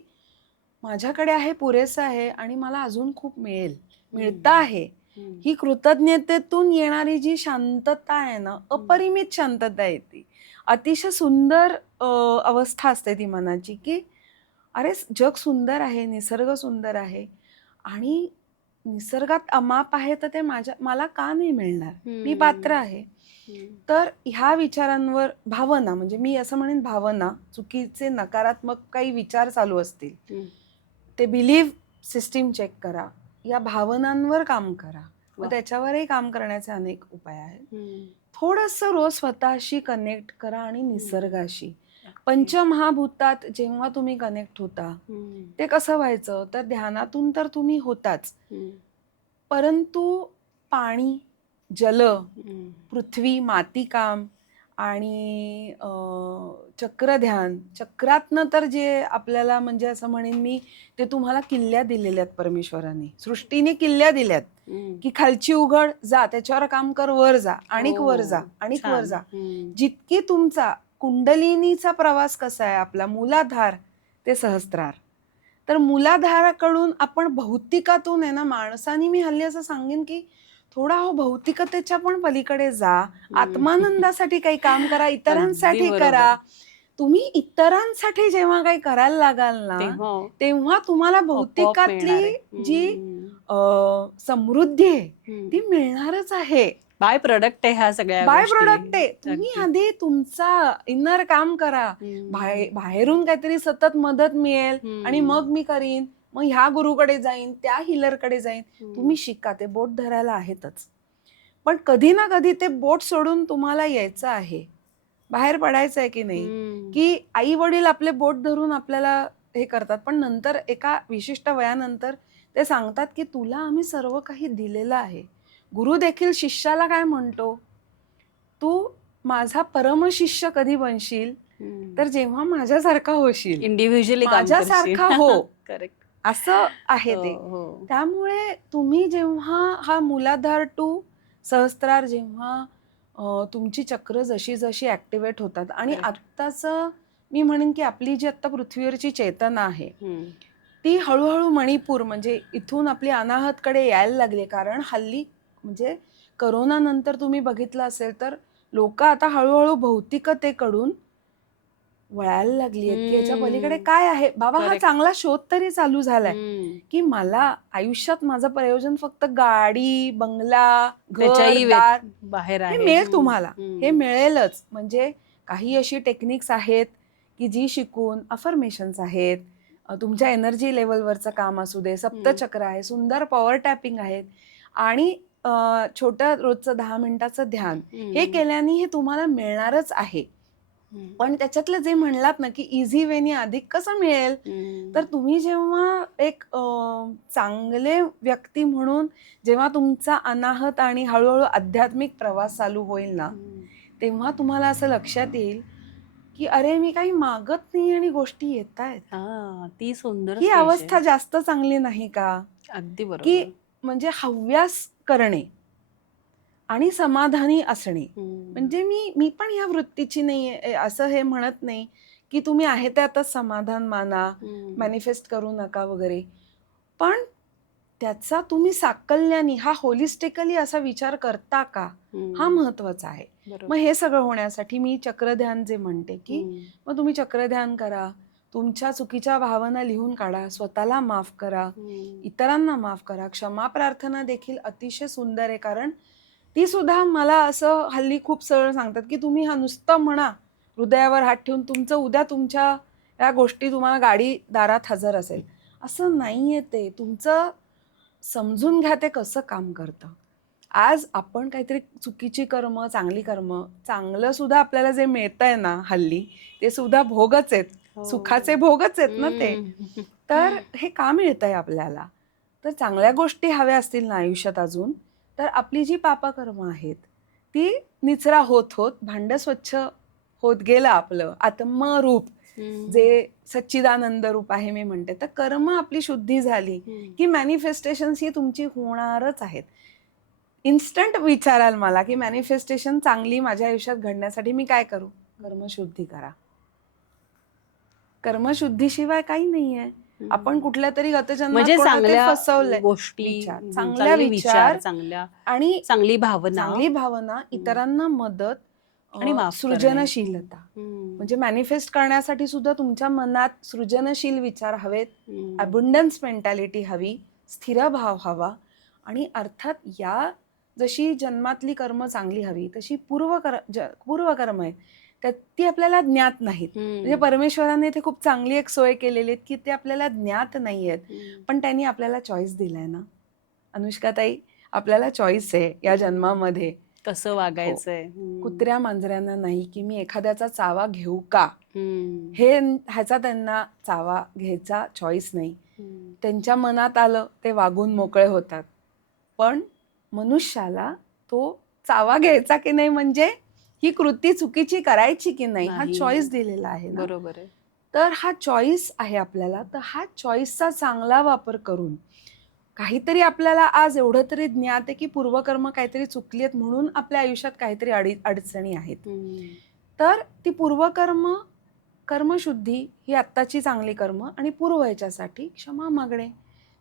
माझ्याकडे आहे, पुरेसं आहे आणि मला अजून खूप मिळतं आहे, ही कृतज्ञतेतून येणारी जी शांतता आहे ना, अपरिमित शांतता येते. अतिशय सुंदर अवस्था असते ती मनाची की अरे जग सुंदर आहे, निसर्ग सुंदर आहे आणि निसर्गात अमाप आहे, तर ते मला का नाही मिळणार, मी पात्र आहे. तर ह्या विचारांवर भावना, म्हणजे मी असं म्हणेन भावना, चुकीचे नकारात्मक काही विचार चालू असतील ते बिलीव्ह सिस्टीम चेक करा, या भावनांवर काम करा. मग त्याच्यावरही काम करण्याचे अनेक उपाय आहेत. थोडंसं रोज स्वतःशी कनेक्ट करा आणि निसर्गाशी. पंचमहाभूतात जेव्हा तुम्ही कनेक्ट होता ते कसं व्हायचं, तर ध्यानातून तर तुम्ही होताच, परंतु पाणी, जल, पृथ्वी, मातीकाम आणि चक्रध्यान, चक्रातनं तर जे आपल्याला, म्हणजे असं म्हणेन मी, ते तुम्हाला किल्ल्या दिलेल्या आहेत परमेश्वराने, सृष्टीने किल्ल्या दिल्यात की खालची उघड, जा त्याच्यावर काम कर, वर जा, आणिक वर जा, आणिक वर जा. जितकी तुमचा कुंडलिनीचा प्रवास कसा आहे आपला, मूलाधार ते सहस्त्रार, तर मूलाधाराकडून आपण भौतिकातून आहे ना, माणसाने, मी हल्ली असं सांगेन की थोडा भौतिकतेच्या पण पलीकडे जा, आत्मानंदासाठी काही काम करा, इतरांसाठी करा. तुम्ही इतरांसाठी जेव्हा काही करायला लागाल ना, तेव्हा तुम्हाला भौतिकातली जी समृद्धी आहे ती मिळणारच आहे. बाय प्रोडक्ट आहे ह्या सगळ्या, बाय प्रोडक्ट आहे. तुम्ही आधी तुमचा इनर काम करा, बाहेरून काहीतरी सतत मदत मिळेल आणि मग मी करीन, मग ह्या गुरुकडे जाईन, त्या हिलरकडे जाईन. तुम्ही शिका, ते बोट धरायला आहेतच, पण कधी ना कधी ते बोट सोडून तुम्हाला यायचं आहे, बाहेर पडायचं आहे की नाही. की आई वडील आपले बोट धरून आपल्याला हे करतात, पण नंतर एका विशिष्ट वयानंतर ते सांगतात की तुला आम्ही सर्व काही दिलेलं आहे. गुरु देखील शिष्याला काय म्हणतो, तू माझा परमशिष्य कधी बनशील, तर जेव्हा माझ्यासारखा होशील, इंडिव्हिज्युअली माझ्यासारखा हो. करेक्ट, असं आहे ते. त्यामुळे तुम्ही जेव्हा हा मूलाधार टू सहस्त्रार, जेव्हा तुमची चक्र जशी जशी ऍक्टिव्हेट होतात, आणि आत्ताच मी म्हणेन की आपली जी आता पृथ्वीवरची चेतना आहे ती हळूहळू मणिपूर, म्हणजे इथून आपली अनाहतकडे यायला लागली. कारण हल्ली, म्हणजे करोना नंतर तुम्ही बघितलं असेल तर लोक आता हळूहळू भौतिकतेकडून वळायला लागली आहेत की याच्या पलीकडे काय आहे बाबा. हा चांगला शोध तरी चालू झालाय की मला आयुष्यात माझं प्रयोजन फक्त गाडी, बंगला, घर, दार बाहेर हे मिळेल तुम्हाला, हे मिळेलच. म्हणजे काही अशी टेक्निक्स आहेत की जी शिकून, अफर्मेशन्स आहेत, तुमच्या एनर्जी लेवलवरचं काम असू दे, सप्तचक्र आहे, सुंदर पॉवर टॅपिंग आहेत, आणि छोटं रोजचं 10 मिनिटाचं ध्यान, हे केल्याने हे तुम्हाला मिळणारच आहे. पण त्याच्यातलं जे म्हणलात ना की इझी वेनी अधिक कसं मिळेल, तर तुम्ही जेव्हा एक चांगले व्यक्ती म्हणून जेव्हा तुमचा अनाहत आणि हळूहळू आध्यात्मिक प्रवास चालू होईल ना, तेव्हा तुम्हाला असं लक्षात येईल की अरे मी काही मागत नाही आणि गोष्टी येत आहेत. ती सुंदर ही अवस्था जास्त चांगली नाही का? अगदी बरोबर. की म्हणजे हव्यास करणे आणि समाधानी असणे. म्हणजे मी पण ह्या वृत्तीची नाही, असं हे म्हणत नाही की तुम्ही आहे त्यातच समाधान माना, मॅनिफेस्ट करू नका वगैरे, पण त्याचा तुम्ही साकल्याने, हा होलिस्टिकली असा विचार करता का, हा महत्वाचा आहे. मग हे सगळं होण्यासाठी मी चक्रध्यान जे म्हणते की मग तुम्ही चक्रध्यान करा, तुमच्या चुकीच्या भावना लिहून काढा, स्वतःला माफ करा, इतरांना माफ करा. क्षमा प्रार्थना देखील अतिशय सुंदर आहे, कारण ती सुद्धा, मला असं हल्ली खूप सरळ सांगतात की तुम्ही हा नुसतं म्हणा, हृदयावर हात ठेवून, तुमचं उद्या तुमच्या या गोष्टी, तुम्हाला गाडी दारात हजर असेल, असं नाहीये. ते तुमचं समजून घ्या ते कसं काम करतं. आज आपण काहीतरी चुकीची कर्म, चांगली कर्म, चांगलं सुद्धा आपल्याला जे मिळतंय ना हल्ली, ते सुद्धा भोगच आहेत, सुखाचे भोगच आहेत ना ते. तर हे का मिळतंय आपल्याला, तर चांगल्या गोष्टी हव्या असतील ना आयुष्यात अजून, तर आपली जी पापकर्म आहेत ती निचरा होत होत भांड स्वच्छ होत गेलं आपलं आत्मरूप, जे सच्चिदानंद रूप आहे मी म्हणते, तर कर्म आपली शुद्धी झाली की मॅनिफेस्टेशन्स ही तुमची होणारच आहेत. इन्स्टंट विचाराल मला की मॅनिफेस्टेशन चांगली माझ्या आयुष्यात घडण्यासाठी मी काय करू? कर्मशुद्धी करा. कर्मशुद्धीशिवाय काही नाहीये. आपण कुठल्या तरी गतजन्मात म्हणजे कोणाला तरी चांगल्या फसवलंय. गोष्टी, विचार, चांगले चांगल्या विचार, विचार आणि चांगली भावना इतरांना मदत आणि माफ सृजनशीलता. म्हणजे मॅनिफेस्ट करण्यासाठी सुद्धा तुमच्या मनात सृजनशील विचार हवेत, अबंडन्स मेंटॅलिटी हवी, स्थिर भाव हवा, आणि अर्थात या जशी जन्मातली कर्म चांगली हवी तशी पूर्वकर्म आहे ती आपल्याला ज्ञात नाहीत. म्हणजे परमेश्वराने ते खूप चांगली एक सोय केलेली आहे की ते आपल्याला ज्ञात नाही आहेत, पण त्यांनी आपल्याला चॉईस दिलाय ना अनुष्काताई. आपल्याला चॉईस आहे या जन्मामध्ये कसं वागायचंय. कुत्र्या मांजऱ्यांना नाही की मी एखाद्याचा चावा घेऊ का, ह्याचा त्यांना चावा घ्यायचा चॉईस नाही. त्यांच्या मनात आलं ते वागून मोकळे होतात, पण मनुष्याला तो चावा घ्यायचा की नाही, म्हणजे ही कृती चुकीची करायची की नाही, हा चॉईस दिलेला आहे ना. बरोबर आहे. तर हा चॉईस आहे आपल्याला, तर हा चॉईसचा चांगला वापर करून काहीतरी आपल्याला आज एवढं तरी ज्ञात आहे की पूर्वकर्म काहीतरी चुकली आहेत म्हणून आपल्या आयुष्यात काहीतरी अडचणी आहेत. तर ती कर्मशुद्धी ही आत्ताची चांगली कर्म, आणि पूर्व याच्यासाठी क्षमा मागणे.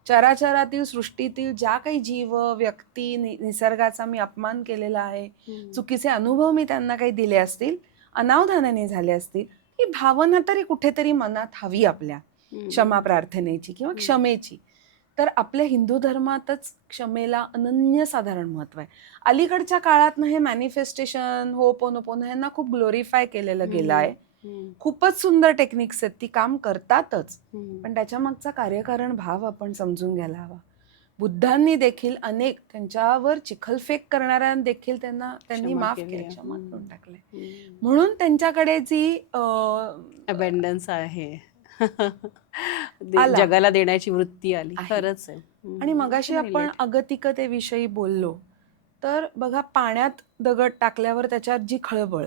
चराचरातील सृष्टीतील ज्या काही जीव व्यक्ती निसर्गाचा मी अपमान केलेला आहे, चुकीचे अनुभव मी त्यांना काही दिले असतील, अनावधानाने झाले असतील, ही भावना तरी कुठेतरी मनात हवी आपल्या क्षमा प्रार्थनेची किंवा क्षमेची. तर आपल्या हिंदू धर्मातच क्षमेला अनन्यसाधारण महत्व आहे. अलीकडच्या काळात हे मॅनिफेस्टेशन, होपोनोपोनो ह्यांना खूप ग्लोरीफाय केलेलं गेलं आहे. खूपच सुंदर टेक्निक्स आहेत, ती काम करतातच, पण त्याच्या मागचा कार्यकारण भाव आपण समजून घ्यायला हवा. बुद्धांनी देखील अनेक त्यांच्यावर चिखलफेक करणाऱ्या देखील त्यांनी माफ केलं, क्षमा करून टाकलंय. म्हणून त्यांच्याकडे जी अबंडन्स आहे जगाला देण्याची वृत्ती आली. खरंच आहे. आणि मगाशी आपण अगतिकतेविषयी बोललो, तर बघा पाण्यात दगड टाकल्यावर त्याच्यात जी खळबळ,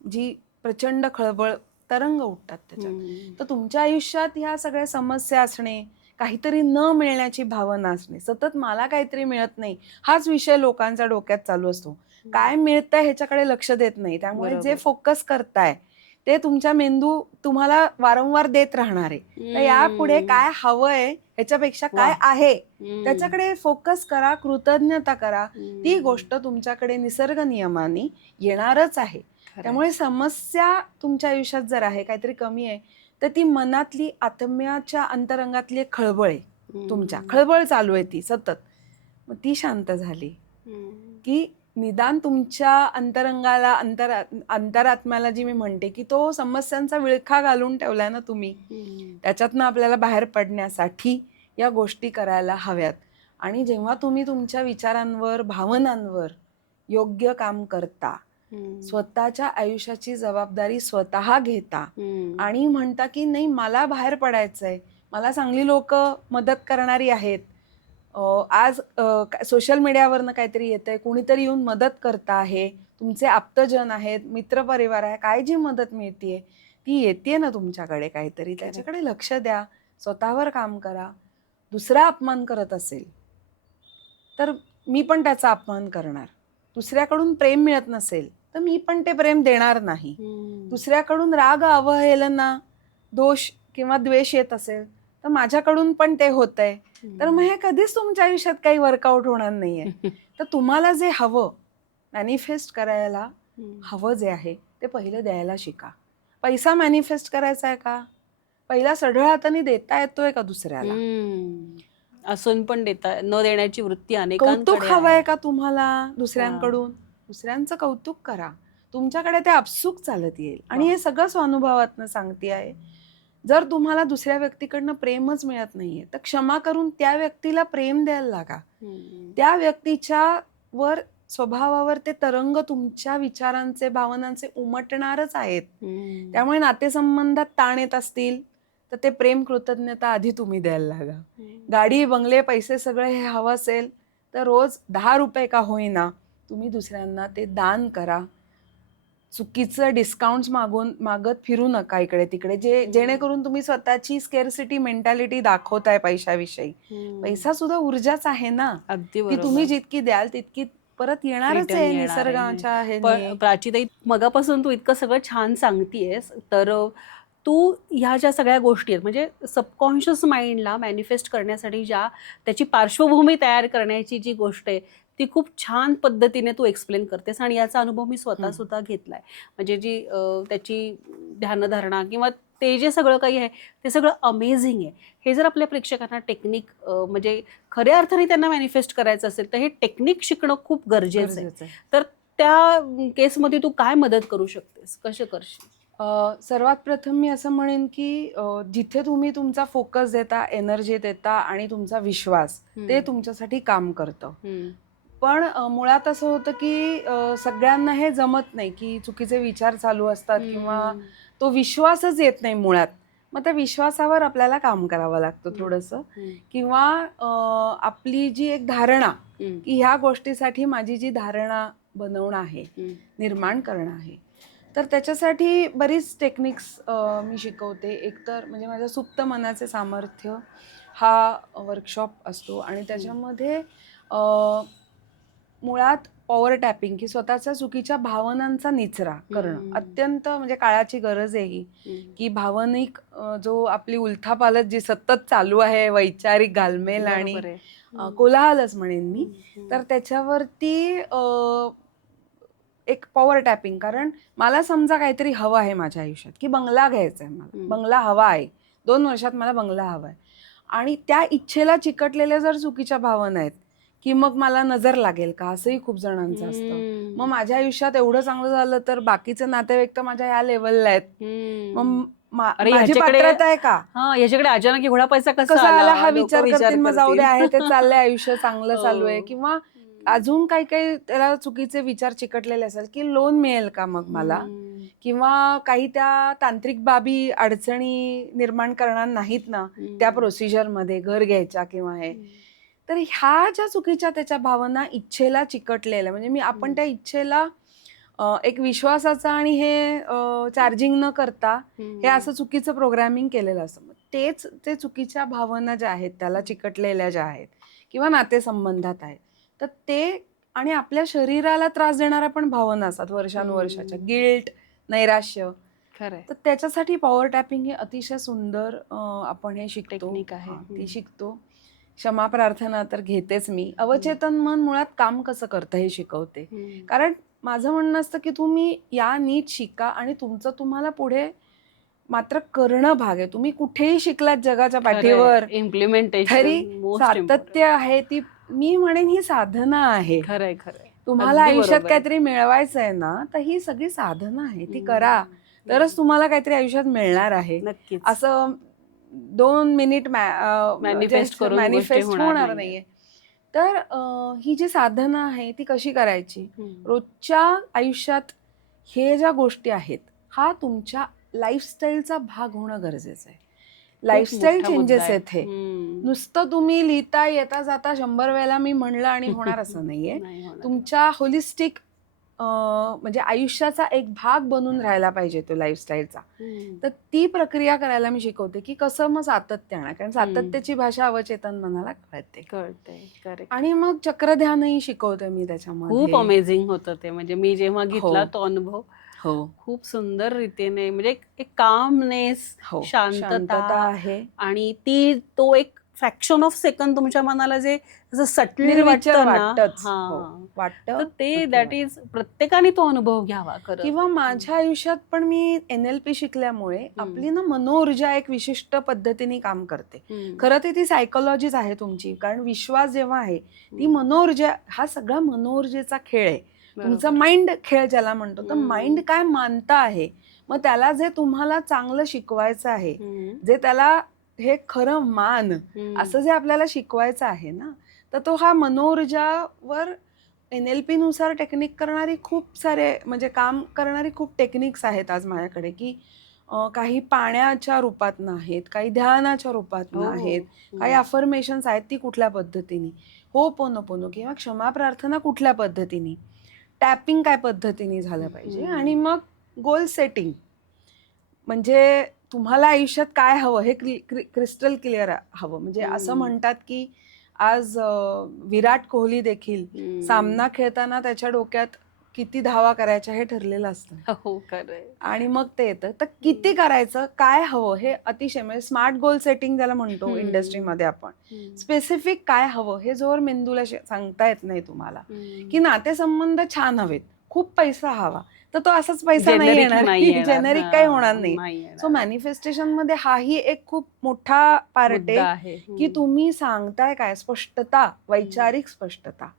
जी प्रचंड खळबळ, तरंग उठतात त्याच्यात. तर तुमच्या आयुष्यात ह्या सगळ्या समस्या असणे, काहीतरी न मिळण्याची भावना असणे, सतत मला काहीतरी मिळत नाही हाच विषय लोकांच्या डोक्यात चालू असतो. काय मिळतंय ह्याच्याकडे लक्ष देत नाही. त्यामुळे जे फोकस करताय ते तुमच्या मेंदू तुम्हाला वारंवार देत राहणार आहे. तर यापुढे काय हवंय ह्याच्यापेक्षा काय आहे त्याच्याकडे फोकस करा, कृतज्ञता करा. ती गोष्ट तुमच्याकडे निसर्ग नियमाने येणारच आहे. त्यामुळे समस्या तुमच्या आयुष्यात जर आहे, काहीतरी कमी आहे, तर ती मनातली आत्म्याच्या अंतरंगातली एक खळबळ आहे. तुमच्या खळबळ चालू आहे ती सतत. मग ती शांत झाली की निदान तुमच्या अंतरंगाला, अंतरात्म्याला जी मी म्हणते की तो समस्यांचा विळखा घालून ठेवलाय ना तुम्ही, त्याच्यातनं आपल्याला बाहेर पडण्यासाठी या गोष्टी करायला हव्यात. आणि जेव्हा तुम्ही तुमच्या विचारांवर, भावनांवर योग्य काम करता, स्वतःच्या आयुष्याची जबाबदारी स्वतः घेता आणि म्हणता की नाही मला बाहेर पडायचंय, मला चांगली लोक मदत करणारी आहेत, आज सोशल मीडियावरनं काहीतरी येतंय, कुणीतरी येऊन मदत करता आहे, तुमचे आप्तजन आहेत, मित्रपरिवार आहे, काय जी मदत मिळतीये ती येते ना तुमच्याकडे काहीतरी, त्याच्याकडे लक्ष द्या, स्वतःवर काम करा. दुसरा अपमान करत असेल तर मी पण त्याचा अपमान करणार. दुसऱ्याकडून प्रेम मिळत नसेल तर मी पण ते प्रेम देणार नाही. दुसऱ्याकडून राग, अवहेलना, दोष किंवा द्वेष येत असेल तर माझ्याकडून पण ते होतंय, तर मग हे कधीच तुमच्या आयुष्यात काही वर्कआउट होणार नाहीये. तर तुम्हाला जे हवं, मॅनिफेस्ट करायला हवं जे आहे ते पहिले द्यायला शिका. पैसा मॅनिफेस्ट करायचा आहे का? पहिला सढळ हाताने देता येतोय का दुसऱ्याला? असून पण न देण्याची वृत्ती अनेकांकडे. कौतुक हवंय का तुम्हाला दुसऱ्यांकडून? दुसऱ्यांचं कौतुक करा, तुमच्याकडे ते आपसूक चालत येईल. आणि हे सगळं स्वानुभवातनं सांगते आहे. जर तुम्हाला दुसऱ्या व्यक्तीकडनं प्रेमच मिळत नाहीये तर क्षमा करून त्या व्यक्तीला प्रेम द्यायला लागा. त्या व्यक्तीच्या वर, स्वभावावर ते तरंग तुमच्या विचारांचे, भावनांचे उमटणारच आहेत. त्यामुळे नातेसंबंधात ताण येत असतील तर ते प्रेम, कृतज्ञता आधी तुम्ही द्यायला लागा. गाडी, बंगले, पैसे सगळे हे हवं असेल तर रोज 10 रुपये का होईना तुम्ही दुसऱ्यांना ते दान करा. चुकीचं डिस्काउंट्स मागत फिरू नका इकडे तिकडे, जेणेकरून तुम्ही स्वतःची स्केर्सिटी मेंटॅलिटी दाखवताय पैशाविषयी. पैसा सुद्धा ऊर्जाच आहे ना, अगदी की तुम्ही बरोबर. जितकी द्याल तितकी परत येणारच Return आहे येणार आहे. निसर्गाच्या पण ह्याने. प्राचीताई, मगापासून तू इतकं सगळं छान सांगतेयस, तर तू ह्या ज्या सगळ्या गोष्टी आहेत म्हणजे सबकॉन्शियस माइंडला मॅनिफेस्ट करण्यासाठी त्याची पार्श्वभूमी तयार करण्याची जी गोष्ट आहे ती खूप छान पद्धतीने तू एक्सप्लेन करतेस आणि याचा अनुभव मी स्वतः सुद्धा घेतलाय. म्हणजे जी त्याची ध्यानधारणा किंवा ते जे सगळं काही आहे ते सगळं अमेझिंग आहे. हे जर आपल्या प्रेक्षकांना टेक्निक म्हणजे खऱ्या अर्थाने त्यांना मॅनिफेस्ट करायचं असेल तर हे टेक्निक शिकणं खूप गरजेचं आहे. तर त्या केसमध्ये तू काय मदत करू शकतेस, कसं करशील? सर्वात प्रथम मी असं म्हणेन की जिथे तुम्ही तुमचा फोकस देता, एनर्जी देता आणि तुमचा विश्वास, ते तुमच्यासाठी काम करतं. पण मुळात असं होतं की सगळ्यांना हे जमत नाही, की चुकीचे विचार चालू असतात किंवा तो विश्वासच येत नाही मुळात. मग त्या विश्वासावर आपल्याला काम करावं लागतं थोडंसं, किंवा आपली जी एक धारणा, की ह्या गोष्टीसाठी माझी जी धारणा बनवणं आहे, निर्माण करणं आहे, तर त्याच्यासाठी बरीच टेक्निक्स मी शिकवते. एकतर म्हणजे माझ्या सुप्त मनाचे सामर्थ्य हा वर्कशॉप असतो आणि त्याच्यामध्ये मुळात पॉवर टॅपिंग, की स्वतःच्या चुकीच्या भावनांचा निचरा करणं अत्यंत म्हणजे काळाची गरज आहे ही, की भावनिक जो आपली उलथापालथ जी सतत चालू आहे, वैचारिक घालमेल आणि कोलाहलच म्हणेन मी, तर त्याच्यावरती एक पॉवर टॅपिंग. कारण मला समजा काहीतरी हवं आहे माझ्या आयुष्यात, की बंगला घ्यायचा आहे, मला बंगला हवा आहे, 2 वर्षात मला बंगला हवा आहे, आणि त्या इच्छेला चिकटलेल्या जर चुकीच्या भावना आहेत, की मग मला नजर लागेल का, असंही खूप जणांचं असतं. मग माझ्या आयुष्यात एवढं चांगलं झालं तर बाकीचे नातेवाईक तर माझ्या ह्या लेवलला आहेत, मग माझी पात्रता आहे का, याच्याकडे अचानक एवढा पैसा कसा आला हा विचार करतील, मग जाऊ दे, आहे ते चाललंय आयुष्य, चांगलं चालू आहे. किंवा अजून काही काही त्याला चुकीचे विचार चिकटलेले असेल, की लोन मिळेल का मग मला, किंवा काही त्या तांत्रिक बाबी अडचणी निर्माण करणार नाहीत ना त्या प्रोसिजरमध्ये, घर घ्यायच्या किंवा हे. तर ह्या ज्या चुकीच्या त्याच्या भावना इच्छेला चिकटलेल्या, म्हणजे आपण त्या इच्छेला एक विश्वासाचा आणि हे चार्जिंग न करता हे असं चुकीचं प्रोग्रॅमिंग केलेलं असतं. तेच ते चुकीच्या भावना ज्या आहेत त्याला चिकटलेल्या ज्या आहेत किंवा नातेसंबंधात आहेत, तर ते आणि आपल्या शरीराला त्रास देणाऱ्या पण भावना असतात वर्षानुवर्षाच्या, गिल्ट, नैराश्य. तर त्याच्यासाठी पॉवर टॅपिंग हे अतिशय सुंदर आपण हे शिकतो, टेक्निक आहे. ती शिकतो. क्षमा प्रार्थना तर घेतेच मी. अवचेतन मन मुळात काम कसं करतं हे शिकवते. कारण माझं म्हणणं असतं की तुम्ही या नीट शिका आणि तुमचं तुम्हाला पुढे मात्र करणं भाग आहे. तुम्ही कुठेही शिकलात जगाच्या पाठीवर, इम्प्लिमेंटेशन तरी सातत्य आहे, ती मी म्हणेन ही साधना आहे. खरंय. तुम्हाला आयुष्यात काहीतरी मिळवायचं आहे ना, तर ही सगळी साधना आहे, ती करा, तरच तुम्हाला काहीतरी आयुष्यात मिळणार आहे. असं 2 मिनिट मॅनिफेस्ट होणार नाहीये. तर ही जी साधना आहे ती कशी करायची, रोजच्या आयुष्यात हे ज्या गोष्टी आहेत, हा तुमच्या लाईफस्टाईलचा भाग होणं गरजेचं आहे. लाईफस्टाईल चेंजेस आहेत हे. नुसतं तुम्ही लिहिता येता जाता 100 वेळेला मी म्हणलं आणि होणार असं नाहीये. तुमच्या होलिस्टिक म्हणजे आयुष्याचा एक भाग बनून राहायला पाहिजे तो लाईफस्टाईलचा. तर ती प्रक्रिया करायला मी शिकवते, की कसं मग सातत्य आणा, कारण सातत्याची भाषा अवचेतन मनाला कळते. आणि मग चक्रध्यानही शिकवते मी त्याच्यामध्ये. खूप अमेझिंग होतं ते. म्हणजे मी जेव्हा घेतला तो अनुभव, खूप सुंदर रीतीने, म्हणजे एक कामनेस, शांतता आहे, आणि तो एक फ्रॅक्शन ऑफ सेकंद तुमच्या मनाला जे सटली वाटतं ते दॅट इज प्रत्येकाने तो अनुभव घ्यावा. किंवा माझ्या आयुष्यात पण मी NLP शिकल्यामुळे आपली ना मनोऊर्जा एक विशिष्ट पद्धतीने काम करते. खरं तर ती सायकोलॉजीच आहे तुमची, कारण विश्वास जेव्हा आहे ती मनोऊर्जा, हा सगळा मनोऊर्जेचा खेळ आहे. तुमचा माइंड खेळ ज्याला म्हणतो, तर माइंड काय मानता आहे, मग त्याला जे तुम्हाला चांगलं शिकवायचं आहे, जे त्याला हे खरं मान असं जे आपल्याला शिकवायचं आहे ना, तर तो हा मनोऊर्जावर NLP नुसार टेक्निक करणारी खूप सारे, म्हणजे काम करणारी खूप टेक्निक्स आहेत आज माझ्याकडे, की काही पाण्याच्या रूपात आहेत, काही ध्यानाच्या रूपात आहेत, काही अफर्मेशन्स आहेत ती कुठल्या पद्धतीने, होपोनोपोनो किंवा क्षमा प्रार्थना कुठल्या पद्धतीने, टॅपिंग काय पद्धतीने झालं पाहिजे, आणि मग गोल सेटिंग, म्हणजे तुम्हाला आयुष्यात काय हवं हे क्रिस्टल क्लिअर हवं. म्हणजे असं म्हणतात की आज विराट कोहली देखील सामना खेळताना त्याच्या डोक्यात किती धावा करायच्या हे ठरलेलं असतं. हो खरंय. आणि मग ते येतं तर किती करायचं, काय हवं हे अतिशय, म्हणजे स्मार्ट गोल सेटिंग ज्याला म्हणतो इंडस्ट्रीमध्ये आपण. स्पेसिफिक काय हवं हे जोर मेंदूला सांगता येत नाही तुम्हाला. की नातेसंबंध छान हवेत, खूप पैसा हवा, तर तो असाच पैसा नाही येणार, जेनेरिक काही होणार नाही. सो मॅनिफेस्टेशन मध्ये हाही एक खूप मोठा पार्ट आहे की तुम्ही सांगताय काय, स्पष्टता, वैचारिक स्पष्टता,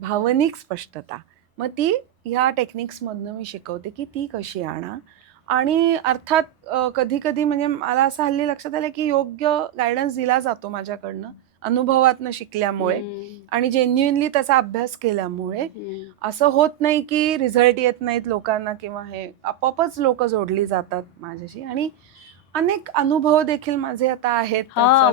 भावनिक स्पष्टता. मग ती ह्या टेक्निक्समधनं मी शिकवते की ती कशी आणा. आणि अर्थात कधी कधी म्हणजे मला असं हल्ली लक्षात आलं की योग्य गायडन्स दिला जातो माझ्याकडनं अनुभवातनं शिकल्यामुळे आणि जेन्युइनली त्याचा अभ्यास केल्यामुळे. असं होत नाही की रिझल्ट येत नाहीत लोकांना किंवा हे, आपोआपच लोक जोडली जातात माझ्याशी. आणि अनेक अनुभव देखील माझे आता आहेत.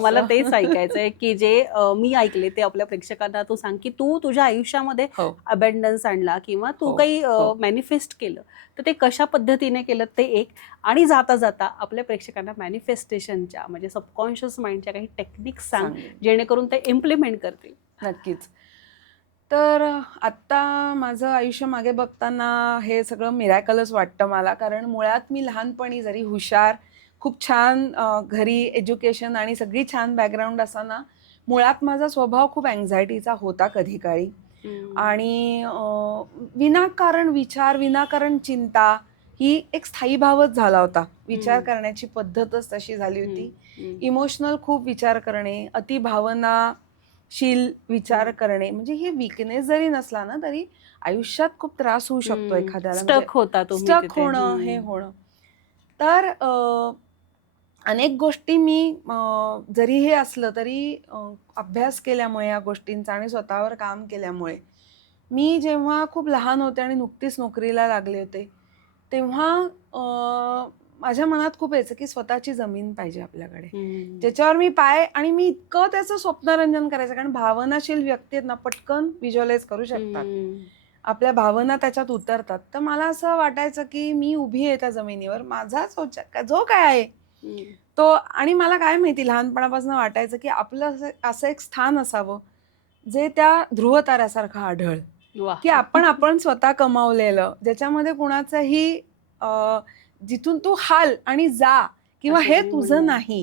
मला तेच ऐकायचंय की जे मी ऐकले ते आपल्या प्रेक्षकांना तू सांग की तू तुझ्या आयुष्यामध्ये अबंडन्स आणला किंवा तू काही मॅनिफेस्ट केलं, तर ते कशा पद्धतीने केलं ते एक, आणि जाता जाता आपल्या प्रेक्षकांना मॅनिफेस्टेशनच्या म्हणजे सबकॉन्शियस माइंडच्या काही टेक्निक्स सांग जेणेकरून ते इम्प्लिमेंट करतील. नक्कीच. तर आत्ता माझं आयुष्य मागे बघताना हे सगळं मिरॅकलच वाटतं मला, कारण मुळात मी लहानपणी जरी हुशार, खूप छान घरी एज्युकेशन आणि सगळी छान बॅकग्राऊंड असताना मुळात माझा स्वभाव खूप अँझायटीचा होता कधी काळी. आणि विनाकारण विचार, विनाकारण चिंता ही एक स्थायी भावच झाला होता. विचार करण्याची पद्धतच तशी झाली होती. इमोशनल खूप विचार करणे, अतिभावनाशील विचार करणे, म्हणजे हे वीकनेस जरी नसला ना तरी आयुष्यात खूप त्रास होऊ शकतो एखाद्याला. स्टक होणं, हे होणं. तर अनेक गोष्टी मी जरी हे असलं तरी अभ्यास केल्यामुळे या गोष्टींचा आणि स्वतःवर काम केल्यामुळे, मी जेव्हा खूप लहान होते आणि नुकतीच नोकरीला लागले होते तेव्हा माझ्या मनात खूप यायचं की स्वतःची जमीन पाहिजे आपल्याकडे, ज्याच्यावर मी पाय, आणि मी इतकं त्याचं स्वप्नरंजन करायचं, कारण भावनाशील व्यक्ती आहेत ना पटकन व्हिज्युअलाइज करू शकतात, आपल्या भावना त्याच्यात उतरतात. तर मला असं वाटायचं की मी उभी आहे त्या जमिनीवर, माझाच जो काय आहे तो, आणि मला काय माहिती लहानपणापासून वाटायचं की आपलं असं एक स्थान असावं जे त्या ध्रुवताऱ्यासारखं आढळ, की आपण स्वतः कमावलेलं, ज्याच्यामध्ये कुणाचंही जिथून तू हाल आणि जा किंवा हे तुझं नाही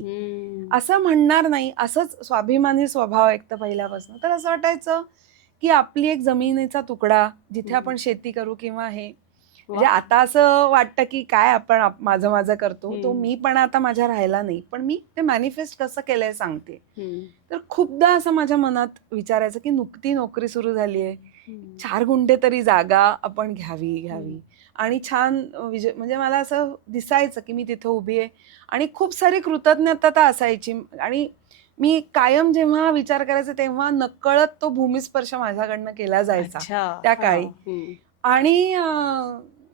असं म्हणणार नाही, असंच स्वाभिमानी स्वभाव एक तर पहिल्यापासून. तर असं वाटायचं की आपली एक जमिनीचा तुकडा जिथे आपण शेती करू किंवा हे, म्हणजे आता असं वाटतं की काय आपण माझं माझं करतो, तो मी पण आता माझ्या राहिला नाही. पण मी ते मॅनिफेस्ट कसं केलंय सांगते. तर खूपदा असं माझ्या मनात विचारायचं की नुकती नोकरी सुरू झाली आहे, 4 गुंठे तरी जागा आपण घ्यावी आणि छान म्हणजे मला असं दिसायचं की मी तिथं उभी आहे आणि खूप सारी कृतज्ञता असायची. आणि मी कायम जेव्हा विचार करायचे तेव्हा नकळत तो भूमिस्पर्श माझ्याकडनं केला जायचा त्या काळी. आणि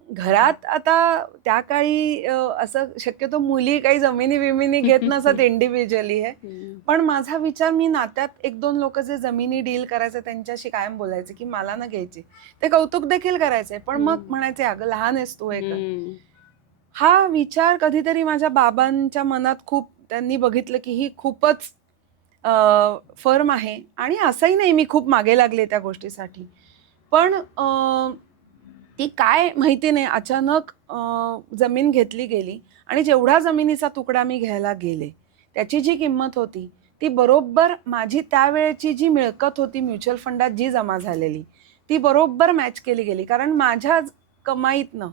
घरात आता त्या काळी असं शक्यतो मुली काही जमिनी बिमिनी घेत नसत इंडिव्हिज्युअली हे, पण माझा विचार, मी नात्यात 1-2 लोक जे जमिनी डील करायचे त्यांच्याशी कायम बोलायचे की मला ना घ्यायची, ते कौतुक देखील करायचे, पण मग म्हणायचे अगं लहान आहेस तू हे कर. हा विचार कधीतरी माझ्या बाबांच्या मनात खूप, त्यांनी बघितलं की ही खूपच फर्म आहे, आणि असंही नाही मी खूप मागे लागले त्या गोष्टीसाठी, पण ती काय माहिती नाही अचानक जमीन घेतली गेली आणि जेवढा जमिनीचा तुकडा मी घ्यायला गेले त्याची जी किंमत होती ती बरोबर माझी त्यावेळेची जी मिळकत होती म्युच्युअल फंडात जी जमा झालेली ती बरोबर मॅच केली गेली, कारण माझ्या कमाईतनं,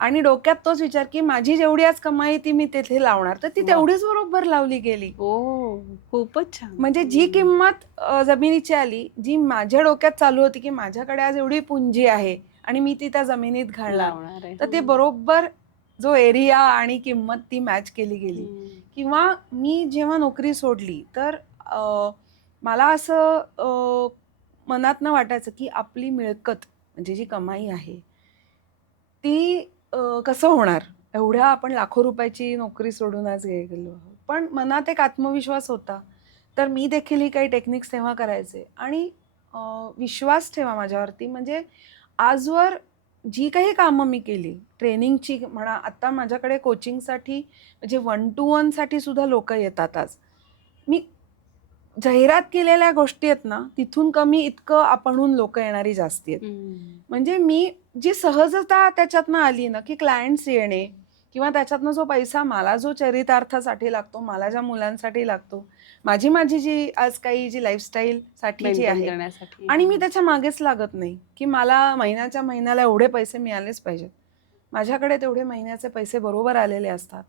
आणि डोक्यात तोच विचार की माझी जेवढी आज कमाई ती मी तिथे लावणार, तर ती तेवढीच बरोबर लावली गेली. खूपच छान. म्हणजे जी किंमत जमिनीची आली, जी माझ्या डोक्यात चालू होती की माझ्याकडे आज एवढी पुंजी आहे आणि मी ती त्या जमिनीत घालणार, तर ते बरोबर जो एरिया आणि किंमत ती मॅच केली गेली. किंवा मी जेव्हा नोकरी सोडली तर मला असं मनातनं वाटायचं की आपली मिळकत म्हणजे जी कमाई आहे ती कसं होणार, एवढ्या आपण लाखो रुपयाची नोकरी सोडून आज गेलो. पण मनात एक आत्मविश्वास होता, तर मी देखील ही काही टेक्निक्स तेव्हा करायचे आणि विश्वास ठेवा माझ्यावरती. म्हणजे आजवर जी काही कामं मी केली, ट्रेनिंगची म्हणा, आता माझ्याकडे कोचिंगसाठी म्हणजे 1 to 1 साठी सुद्धा लोकं येतात आज. मी जाहिरात केलेल्या गोष्टी आहेत ना, तिथून कमी इतकं आपणहून लोकं येणारी जास्ती आहेत. म्हणजे मी जी सहजता त्याच्यातनं आली ना, की क्लायंट्स येणे किंवा त्याच्यातनं जो पैसा मला जो चरितार्थासाठी लागतो, मला ज्या मुलांसाठी लागतो, माझी जी आज काही जी लाईफस्टाईलसाठी जी मेंटेन आहे करण्यासाठी. आणि मी त्याच्या मागेच लागत नाही, की मला महिन्याच्या महिन्याला एवढे पैसे मिळालेच पाहिजेत. माझ्याकडे तेवढे महिन्याचे पैसे बरोबर आलेले असतात.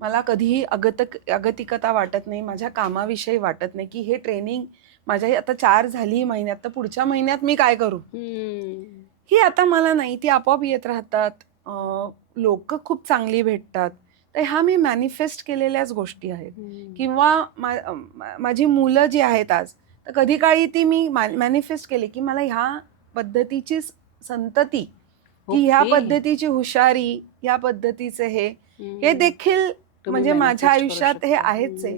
मला कधीही अगतिकता वाटत नाही, माझ्या कामाविषयी वाटत नाही, की हे ट्रेनिंग माझ्या आता 4 झाली महिन्यात, तर पुढच्या महिन्यात मी काय करू? ही आता मला नाही, ती आपोआप येत राहतात. लोकं खूप चांगली भेटतात. तर ह्या मी मॅनिफेस्ट केलेल्याच गोष्टी आहेत. किंवा माझी मुलं जी आहेत आज, तर कधी काळी ती मी मॅनिफेस्ट केली, की मला ह्या पद्धतीची संतती, की ह्या ओके. पद्धतीची हुशारी, ह्या पद्धतीचे हे देखील तुम्ही म्हणजे माझ्या manifest करू आयुष्यात हे शकता. आहेच आहे.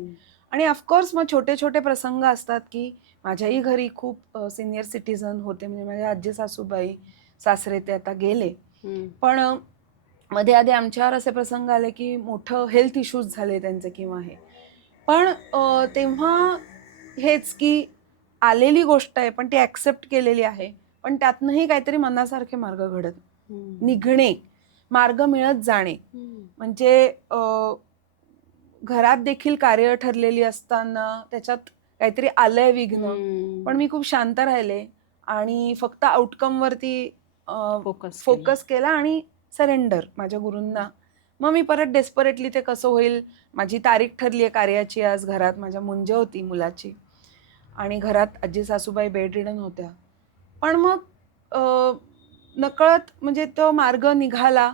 आणि ऑफकोर्स मग छोटे छोटे प्रसंग असतात, की माझ्याही घरी खूप सिनियर सिटीझन होते, म्हणजे माझ्या आजी सासूबाई सासरे ते आता गेले. पण मध्ये आधी आमच्यावर असे प्रसंग आले, की मोठं हेल्थ इश्यूज झाले त्यांचे किंवा हे. पण तेव्हा हेच की आलेली गोष्ट आहे, पण ती ॲक्सेप्ट केलेली आहे. पण त्यातनंही काहीतरी मनासारखे मार्ग घडत निघणे, मार्ग मिळत जाणे. म्हणजे घरात देखील कार्य ठरलेली असताना त्याच्यात काहीतरी आलंय विघ्न, पण मी खूप शांत राहिले आणि फक्त आउटकमवरती फोकस केला आणि सरेंडर माझ्या गुरूंना. मग मी परत डेस्परेटली ते कसं होईल, माझी तारीख ठरली आहे कार्याची आज घरात, माझ्या मुंज होती मुलाची आणि घरात आजी सासूबाई बेडरिडन होत्या. पण मग नकळत म्हणजे तो मार्ग निघाला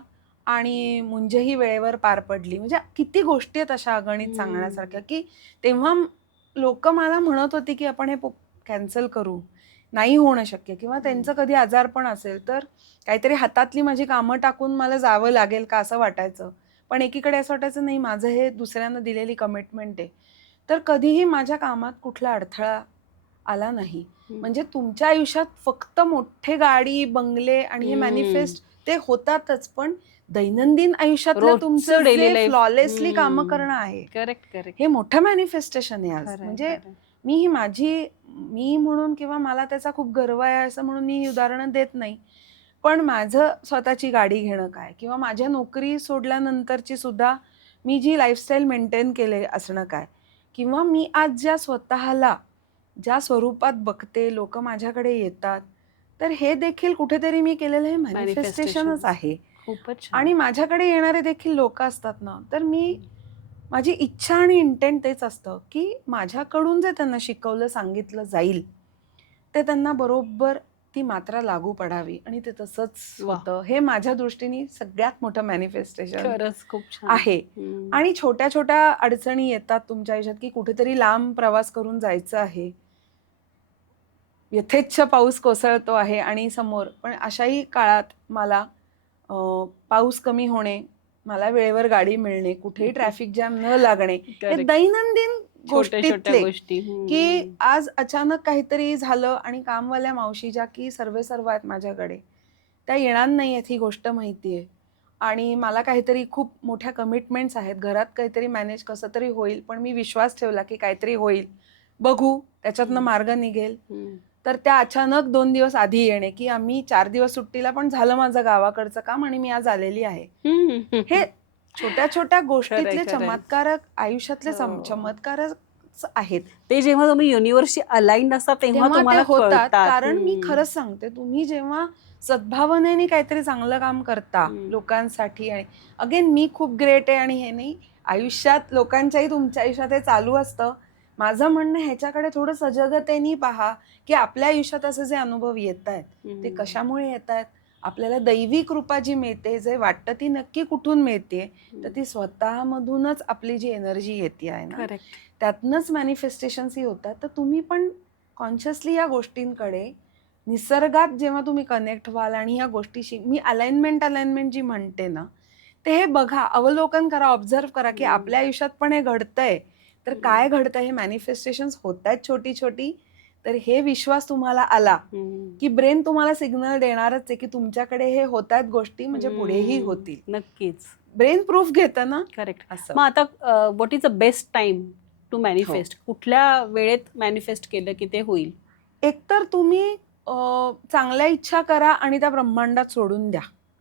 आणि मुंजही वेळेवर पार पडली. म्हणजे किती गोष्टी आहेत अशा अगणित सांगण्यासारख्या, की तेव्हा लोकं मला म्हणत होती, की आपण हे कॅन्सल करू. नाही होणं शक्य किंवा त्यांचं कधी आजारपण असेल, तर काहीतरी हातातली माझी कामं टाकून मला जावं लागेल का असं वाटायचं. पण एकीकडे असं वाटायचं नाही, माझं हे दुसऱ्यांना दिलेली कमिटमेंट आहे. तर कधीही माझ्या कामात कुठला अडथळा आला नाही. म्हणजे तुमच्या आयुष्यात फक्त मोठे गाडी, बंगले आणि हे मॅनिफेस्ट ते होतातच, पण दैनंदिन आयुष्यातलं तुमचं डेली जे लाईफ. फ्लॉलेसली कामं करणं आहे, करेक्ट. हे मोठं मॅनिफेस्टेशन आहे आज. म्हणजे मी म्हणून किंवा मला त्याचा खूप गर्व आहे असं म्हणून मी ही उदाहरणं देत नाही. पण माझं स्वतःची गाडी घेणं काय किंवा माझ्या नोकरी सोडल्यानंतरची सुद्धा मी जी लाईफस्टाईल मेंटेन केले असणं काय किंवा मी आज स्वतःला ज्या स्वरूपात बघते, लोकं माझ्याकडे येतात, तर हे देखील कुठेतरी मी केलेलं हे मॅनिफेस्टेशनच आहे. खूपच आणि माझ्याकडे येणारे देखील लोकं असतात ना, तर माझी इच्छा आणि इंटेंट तेच असतं, की माझ्याकडून जे त्यांना शिकवलं, सांगितलं जाईल, ते त्यांना बरोबर ती मात्रा लागू पडावी आणि ते तसंच होतं. हे माझ्या दृष्टीने सगळ्यात मोठं मॅनिफेस्टेशन खरंच खूप छान आहे. आणि छोट्या छोट्या अडचणी येतात तुमच्या आयुष्यात, की कुठेतरी लांब प्रवास करून जायचं आहे. यथेच्छ पाऊस कोसळतो आहे आणि समोर, पण अशाही काळात मला पाऊस कमी होणे, मला वेळेवर गाडी मिळणे, कुठेही ट्रॅफिक जॅम न लागणे, हे दैनंदिन छोट्या गोष्टीतले, गोष्टी. की आज अचानक काहीतरी झालं आणि कामवाल्या मावशी ज्या की सर्वेसर्वा आहेत माझ्याकडे, त्या येणार नाही आहेत ही गोष्ट माहिती आहे. आणि मला काहीतरी खूप मोठ्या कमिटमेंट्स आहेत, घरात काहीतरी मॅनेज कसं तरी होईल, पण मी विश्वास ठेवला की काहीतरी होईल, बघू त्याच्यातनं मार्ग निघेल. तर त्या अचानक 2 दिवस आधी येणे, की आम्ही 4 दिवस सुट्टीला, पण झालं माझं गावाकडचं काम आणि मी आज आलेली आहे. हे छोट्या छोट्या गोष्टीतले चमत्कारक आयुष्यातले चमत्कारच आहेत. ते जेव्हा तुम्ही युनिव्हर्सशी अलाइन्ड असता तेव्हा ते तुम्हाला होतात. कळतात. कारण मी खरंच सांगते, तुम्ही जेव्हा सद्भावनेने काहीतरी चांगलं काम करता लोकांसाठी, आणि अगेन मी खूप ग्रेट आहे आणि हे नाही, आयुष्यात लोकांच्याही तुमच्या आयुष्यात हे चालू असतं. माझं म्हणणं ह्याच्याकडे थोडं सजगतेने पहा, की आपल्या आयुष्यात असे जे अनुभव येत आहेत, ते कशामुळे येत आहेत. आपल्याला दैवी कृपा जी मिळते, जे वाटतं ती नक्की कुठून मिळते, तर ती स्वतःमधूनच आपली जी एनर्जी येते आहे ना, त्यातनंच मॅनिफेस्टेशन्स ही होतात. तर तुम्ही पण कॉन्शियसली या गोष्टींकडे, निसर्गात जेव्हा तुम्ही कनेक्ट व्हाल आणि या गोष्टीशी, मी अलाइनमेंट जी म्हणते ना, ते हे बघा, अवलोकन करा, ऑब्झर्व करा, की आपल्या आयुष्यात पण हे घडतंय. तर काय घडतंय, हे मॅनिफेस्टेशन्स होत आहेत छोटी छोटी, तर हे विश्वास तुम्हाला आला की ब्रेन तुम्हाला सिग्नल देणारच आहे की तुमच्याकडे हे होत आहेत गोष्टी, म्हणजे पुढेही होतील. नक्कीच. ब्रेन प्रूफ घेतं ना. करेक्ट. असं. मग आता what is the best time to manifest? कुठल्या वेळेत मॅनिफेस्ट केलं की ते होईल? एकतर तुम्ही चांगल्या इच्छा करा आणि त्या ब्रह्मांडात सोडून द्या,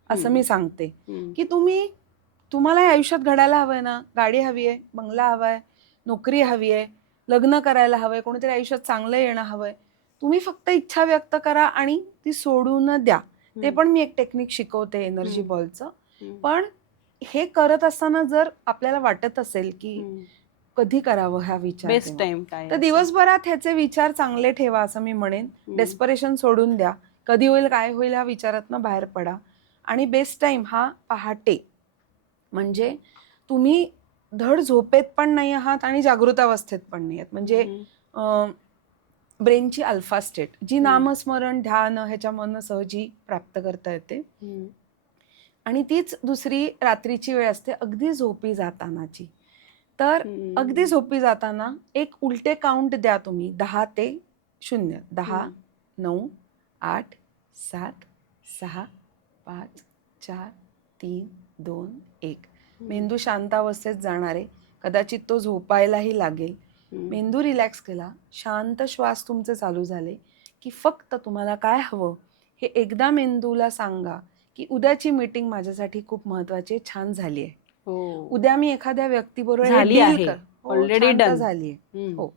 असं मी सांगते. की तुम्हाला या आयुष्यात घडायला हवंय ना, गाडी हवी आहे, बंगला हवाय, नोकरी हवी आहे, लग्न करायला हवंय, कोणीतरी आयुष्यात चांगलं येणं हवंय. तुम्ही फक्त इच्छा व्यक्त करा आणि ती सोडून द्या. ते पण मी एक टेक्निक शिकवते एनर्जी बॉलचं. पण हे करत असताना जर आपल्याला वाटत असेल की कधी करावं हा विचार, बेस्ट टाइम काय तर दिवसभरात ह्याचे विचार चांगले ठेवा असं मी म्हणेन. डेस्परेशन सोडून द्या. कधी होईल काय होईल ह्या विचारातनं बाहेर पडा. आणि बेस्ट टाइम हा पहाटे, म्हणजे तुम्ही धड झोपेत पण नाही आहात आणि जागृत अवस्थेत पण नाही आहात. म्हणजे ब्रेनची अल्फा स्टेट, जी नामस्मरण ध्यान ह्याच्यामधनं सहजी प्राप्त करता येते. आणि तीच दुसरी रात्रीची वेळ असते, अगदी झोपी जातानाची. तर अगदी झोपी जाताना एक उलटे काउंट द्या तुम्ही, 10 ते 0. 10, 9, 8, 7, 6, 5, 4, 3, 2, 1. मेंदू शांत अवस्थेत जाणार आहे. कदाचित तो झोपायलाही लागेल. मेंदू रिलॅक्स केला, शांत श्वास तुमचे चालू झाले की फक्त तुम्हाला काय हवं हे एकदा मेंदूला सांगा की उद्याची मीटिंग माझ्यासाठी खूप महत्वाची, छान झाली आहे. उद्या मी एखाद्या व्यक्तीबरोबर झाली आहे, ऑलरेडी डन झाली आहे. हो,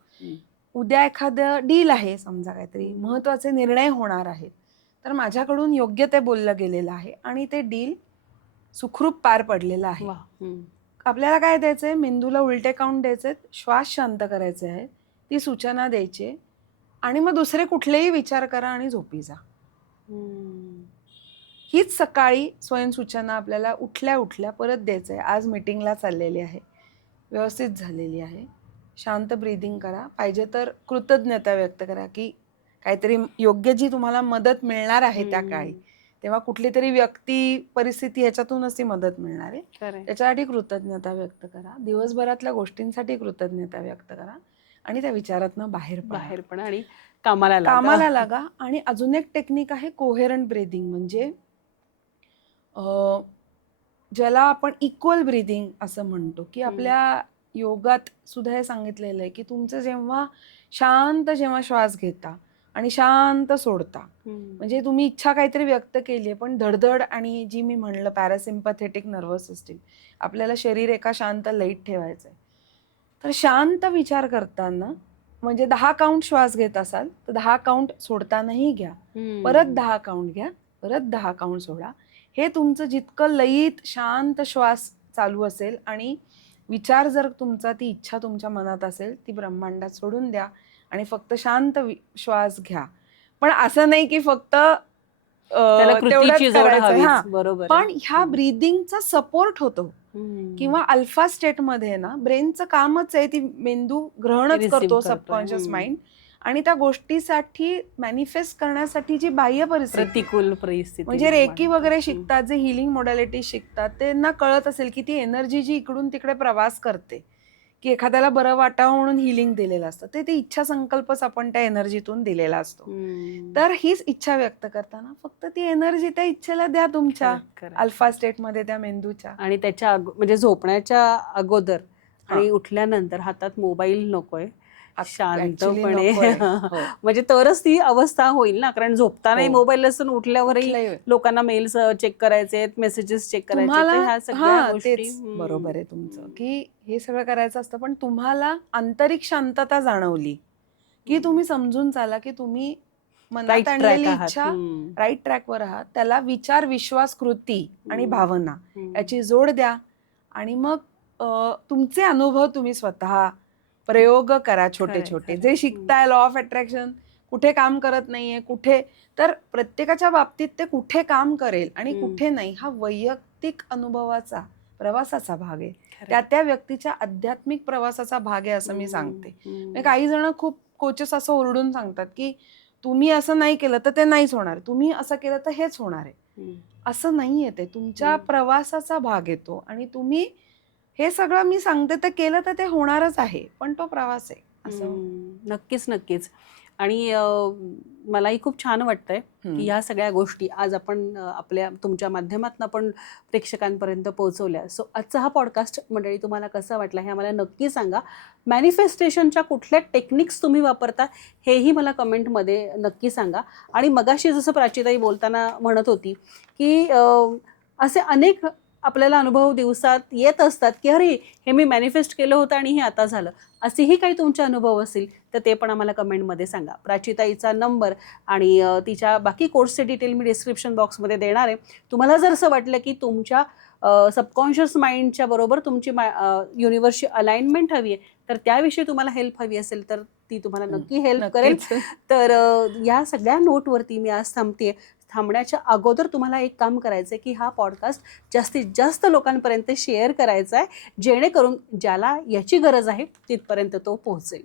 उद्या एखादं डील आहे, समजा काहीतरी महत्वाचे निर्णय होणार आहेत, तर माझ्याकडून योग्य ते बोललं गेलेलं आहे आणि ते डील सुखरूप पार पडलेलं आहे. आपल्याला काय द्यायचंय, मेंदूला उलटे काउंट द्यायचे, श्वास शांत करायचे आहे, ती सूचना द्यायची आणि मग दुसरे कुठलेही विचार करा आणि झोपी जा. हीच सकाळी स्वयंसूचना आपल्याला उठल्या उठल्या परत द्यायचं आहे. आज मीटिंगला चाललेली आहे, व्यवस्थित झालेली आहे, शांत ब्रीदिंग करा, पाहिजे तर कृतज्ञता व्यक्त करा की काहीतरी योग्य जी तुम्हाला मदत मिळणार आहे त्या काळी, तेव्हा कुठली तरी व्यक्ती परिस्थिती ह्याच्यातूनच ती मदत मिळणार आहे, त्याच्यासाठी कृतज्ञता व्यक्त करा. दिवसभरातल्या गोष्टींसाठी कृतज्ञता व्यक्त करा आणि त्या विचारातनं बाहेर पण आणि कामाला लागा. आणि अजून एक टेक्निक आहे कोहेरंट ब्रीदिंग, म्हणजे ज्याला आपण इक्वल ब्रीदिंग असं म्हणतो. की आपल्या योगात सुद्धा हे सांगितलेलं आहे की तुमचं जेव्हा श्वास घेता आणि शांत सोडता, म्हणजे तुम्ही इच्छा काहीतरी व्यक्त केली आहे पण धडधड आणि जी मी म्हणलं पॅरासिम्पॅथेटिक नर्वस सिस्टीम, आपल्याला शरीर एका शांत लयीत ठेवायचं आहे. तर शांत विचार करताना म्हणजे 10 काउंट श्वास घेत असाल तर 10 काउंट सोडतानाही घ्या, परत 10 काउंट घ्या, परत 10 काउंट सोडा. हे तुमचं जितकं लयीत शांत श्वास चालू असेल आणि विचार जर तुमचा, ती इच्छा तुमच्या मनात असेल, ती ब्रह्मांडात सोडून द्या आणि फक्त शांत श्वास घ्या. पण असं नाही की फक्त तेवढंच करायचं. बरोबर. पण ह्या ब्रीदिंगचा सपोर्ट होतो. किंवा अल्फा स्टेट मध्ये ना ब्रेनचं कामच आहे, ती मेंदू ग्रहणच करतो, सबकॉन्शियस माइंड, आणि त्या गोष्टीसाठी मॅनिफेस्ट करण्यासाठी जी बाह्य प्रतिकूल परिस्थिती, म्हणजे रेकी वगैरे शिकतात, जे हिलिंग मोडॅलिटी शिकतात, त्यांना कळत असेल की ती एनर्जी जी इकडून तिकडे प्रवास करते, की एखाद्याला बरं वाटावं म्हणून हिलिंग दिलेलं असतं, ते इच्छा संकल्पच आपण त्या एनर्जीतून दिलेला असतो. तर हीच इच्छा व्यक्त करताना फक्त ती एनर्जी त्या इच्छेला द्या तुमच्या अल्फा स्टेट मध्ये, त्या मेंदूच्या. आणि त्याच्या म्हणजे झोपण्याच्या अगोदर आणि उठल्यानंतर हातात मोबाईल नकोय, शांतपणे म्हणजे तरच ती अवस्था होईल ना, कारण झोपतानाही मोबाईल असून उठल्यावरही लोकांना मेल्स चेक करायचे, मेसेजेस चेक करायचे, बरोबर आहे तुमचं की हे सगळं करायचं असतं. पण तुम्हाला आंतरिक शांतता जाणवली की तुम्ही समजून चाला की तुम्ही मनात आणलेली इच्छा राईट ट्रॅकवर आहात. त्याला विचार, विश्वास, कृती आणि भावना याची जोड द्या आणि मग तुमचे अनुभव तुम्ही स्वतः प्रयोग करा, छोटे छोटे जे शिकताय. लॉ ऑफ अट्रॅक्शन कुठे काम करत नाहीये, कुठे, तर प्रत्येकाच्या बाबतीत ते कुठे काम करेल आणि कुठे नाही, हा वैयक्तिक अनुभवाचा प्रवासाचा भाग आहे, त्या व्यक्तीच्या आध्यात्मिक प्रवासाचा भाग आहे असं मी सांगते. काही जण खूप कोचेस असं ओरडून सांगतात की तुम्ही असं नाही केलं तर ते नाहीच होणार, तुम्ही असं केलं तर हेच होणार आहे. असं नाहीये, ते तुमच्या प्रवासाचा भाग येतो आणि तुम्ही हे सगळं मी सांगते ते केलं तर ते होणारच आहे, पण तो प्रवास आहे असं. नक्कीच. आणि मलाही खूप छान वाटतंय हम्म. की ह्या सगळ्या गोष्टी आज आपण आपल्या तुमच्या माध्यमातून आपण प्रेक्षकांपर्यंत पोहोचवल्या. सो आजचा हा पॉडकास्ट मंडळी तुम्हाला कसा वाटला हे आम्हाला नक्की सांगा. मॅनिफेस्टेशनच्या कुठल्या टेक्निक्स तुम्ही वापरता हेही मला कमेंटमध्ये नक्की सांगा. आणि मगाशी जसं प्राचीताई बोलताना म्हणत होती की असे अनेक आपल्याला अनुभव दिवसात येत असतात की अरे हे मी मॅनिफेस्ट केलं होतं आणि हे आता झालं. असेही काही तुमचे अनुभव असतील तर ते पण आम्हाला कमेंटमध्ये सांगा. प्राचीताईचा नंबर आणि तिच्या बाकी कोर्सचे डिटेल मी डिस्क्रिप्शन बॉक्समध्ये देणार आहे. तुम्हाला जर असं वाटलं की तुमच्या सबकॉन्शियस माइंडच्या बरोबर तुमची युनिव्हर्सची अलाइनमेंट हवी आहे तर त्याविषयी तुम्हाला हेल्प हवी असेल तर ती तुम्हाला नक्की हेल्प करेल. नक्कीच. तर या सगळ्या नोटवरती मी आज थांबते. थांबण्याच्या अगोदर तुम्हाला एक काम करायचं आहे की हा पॉडकास्ट जास्तीत जास्त लोकांपर्यंत शेअर करायचा आहे जेणेकरून ज्याला याची गरज आहे तिथपर्यंत तो पोहोचेल.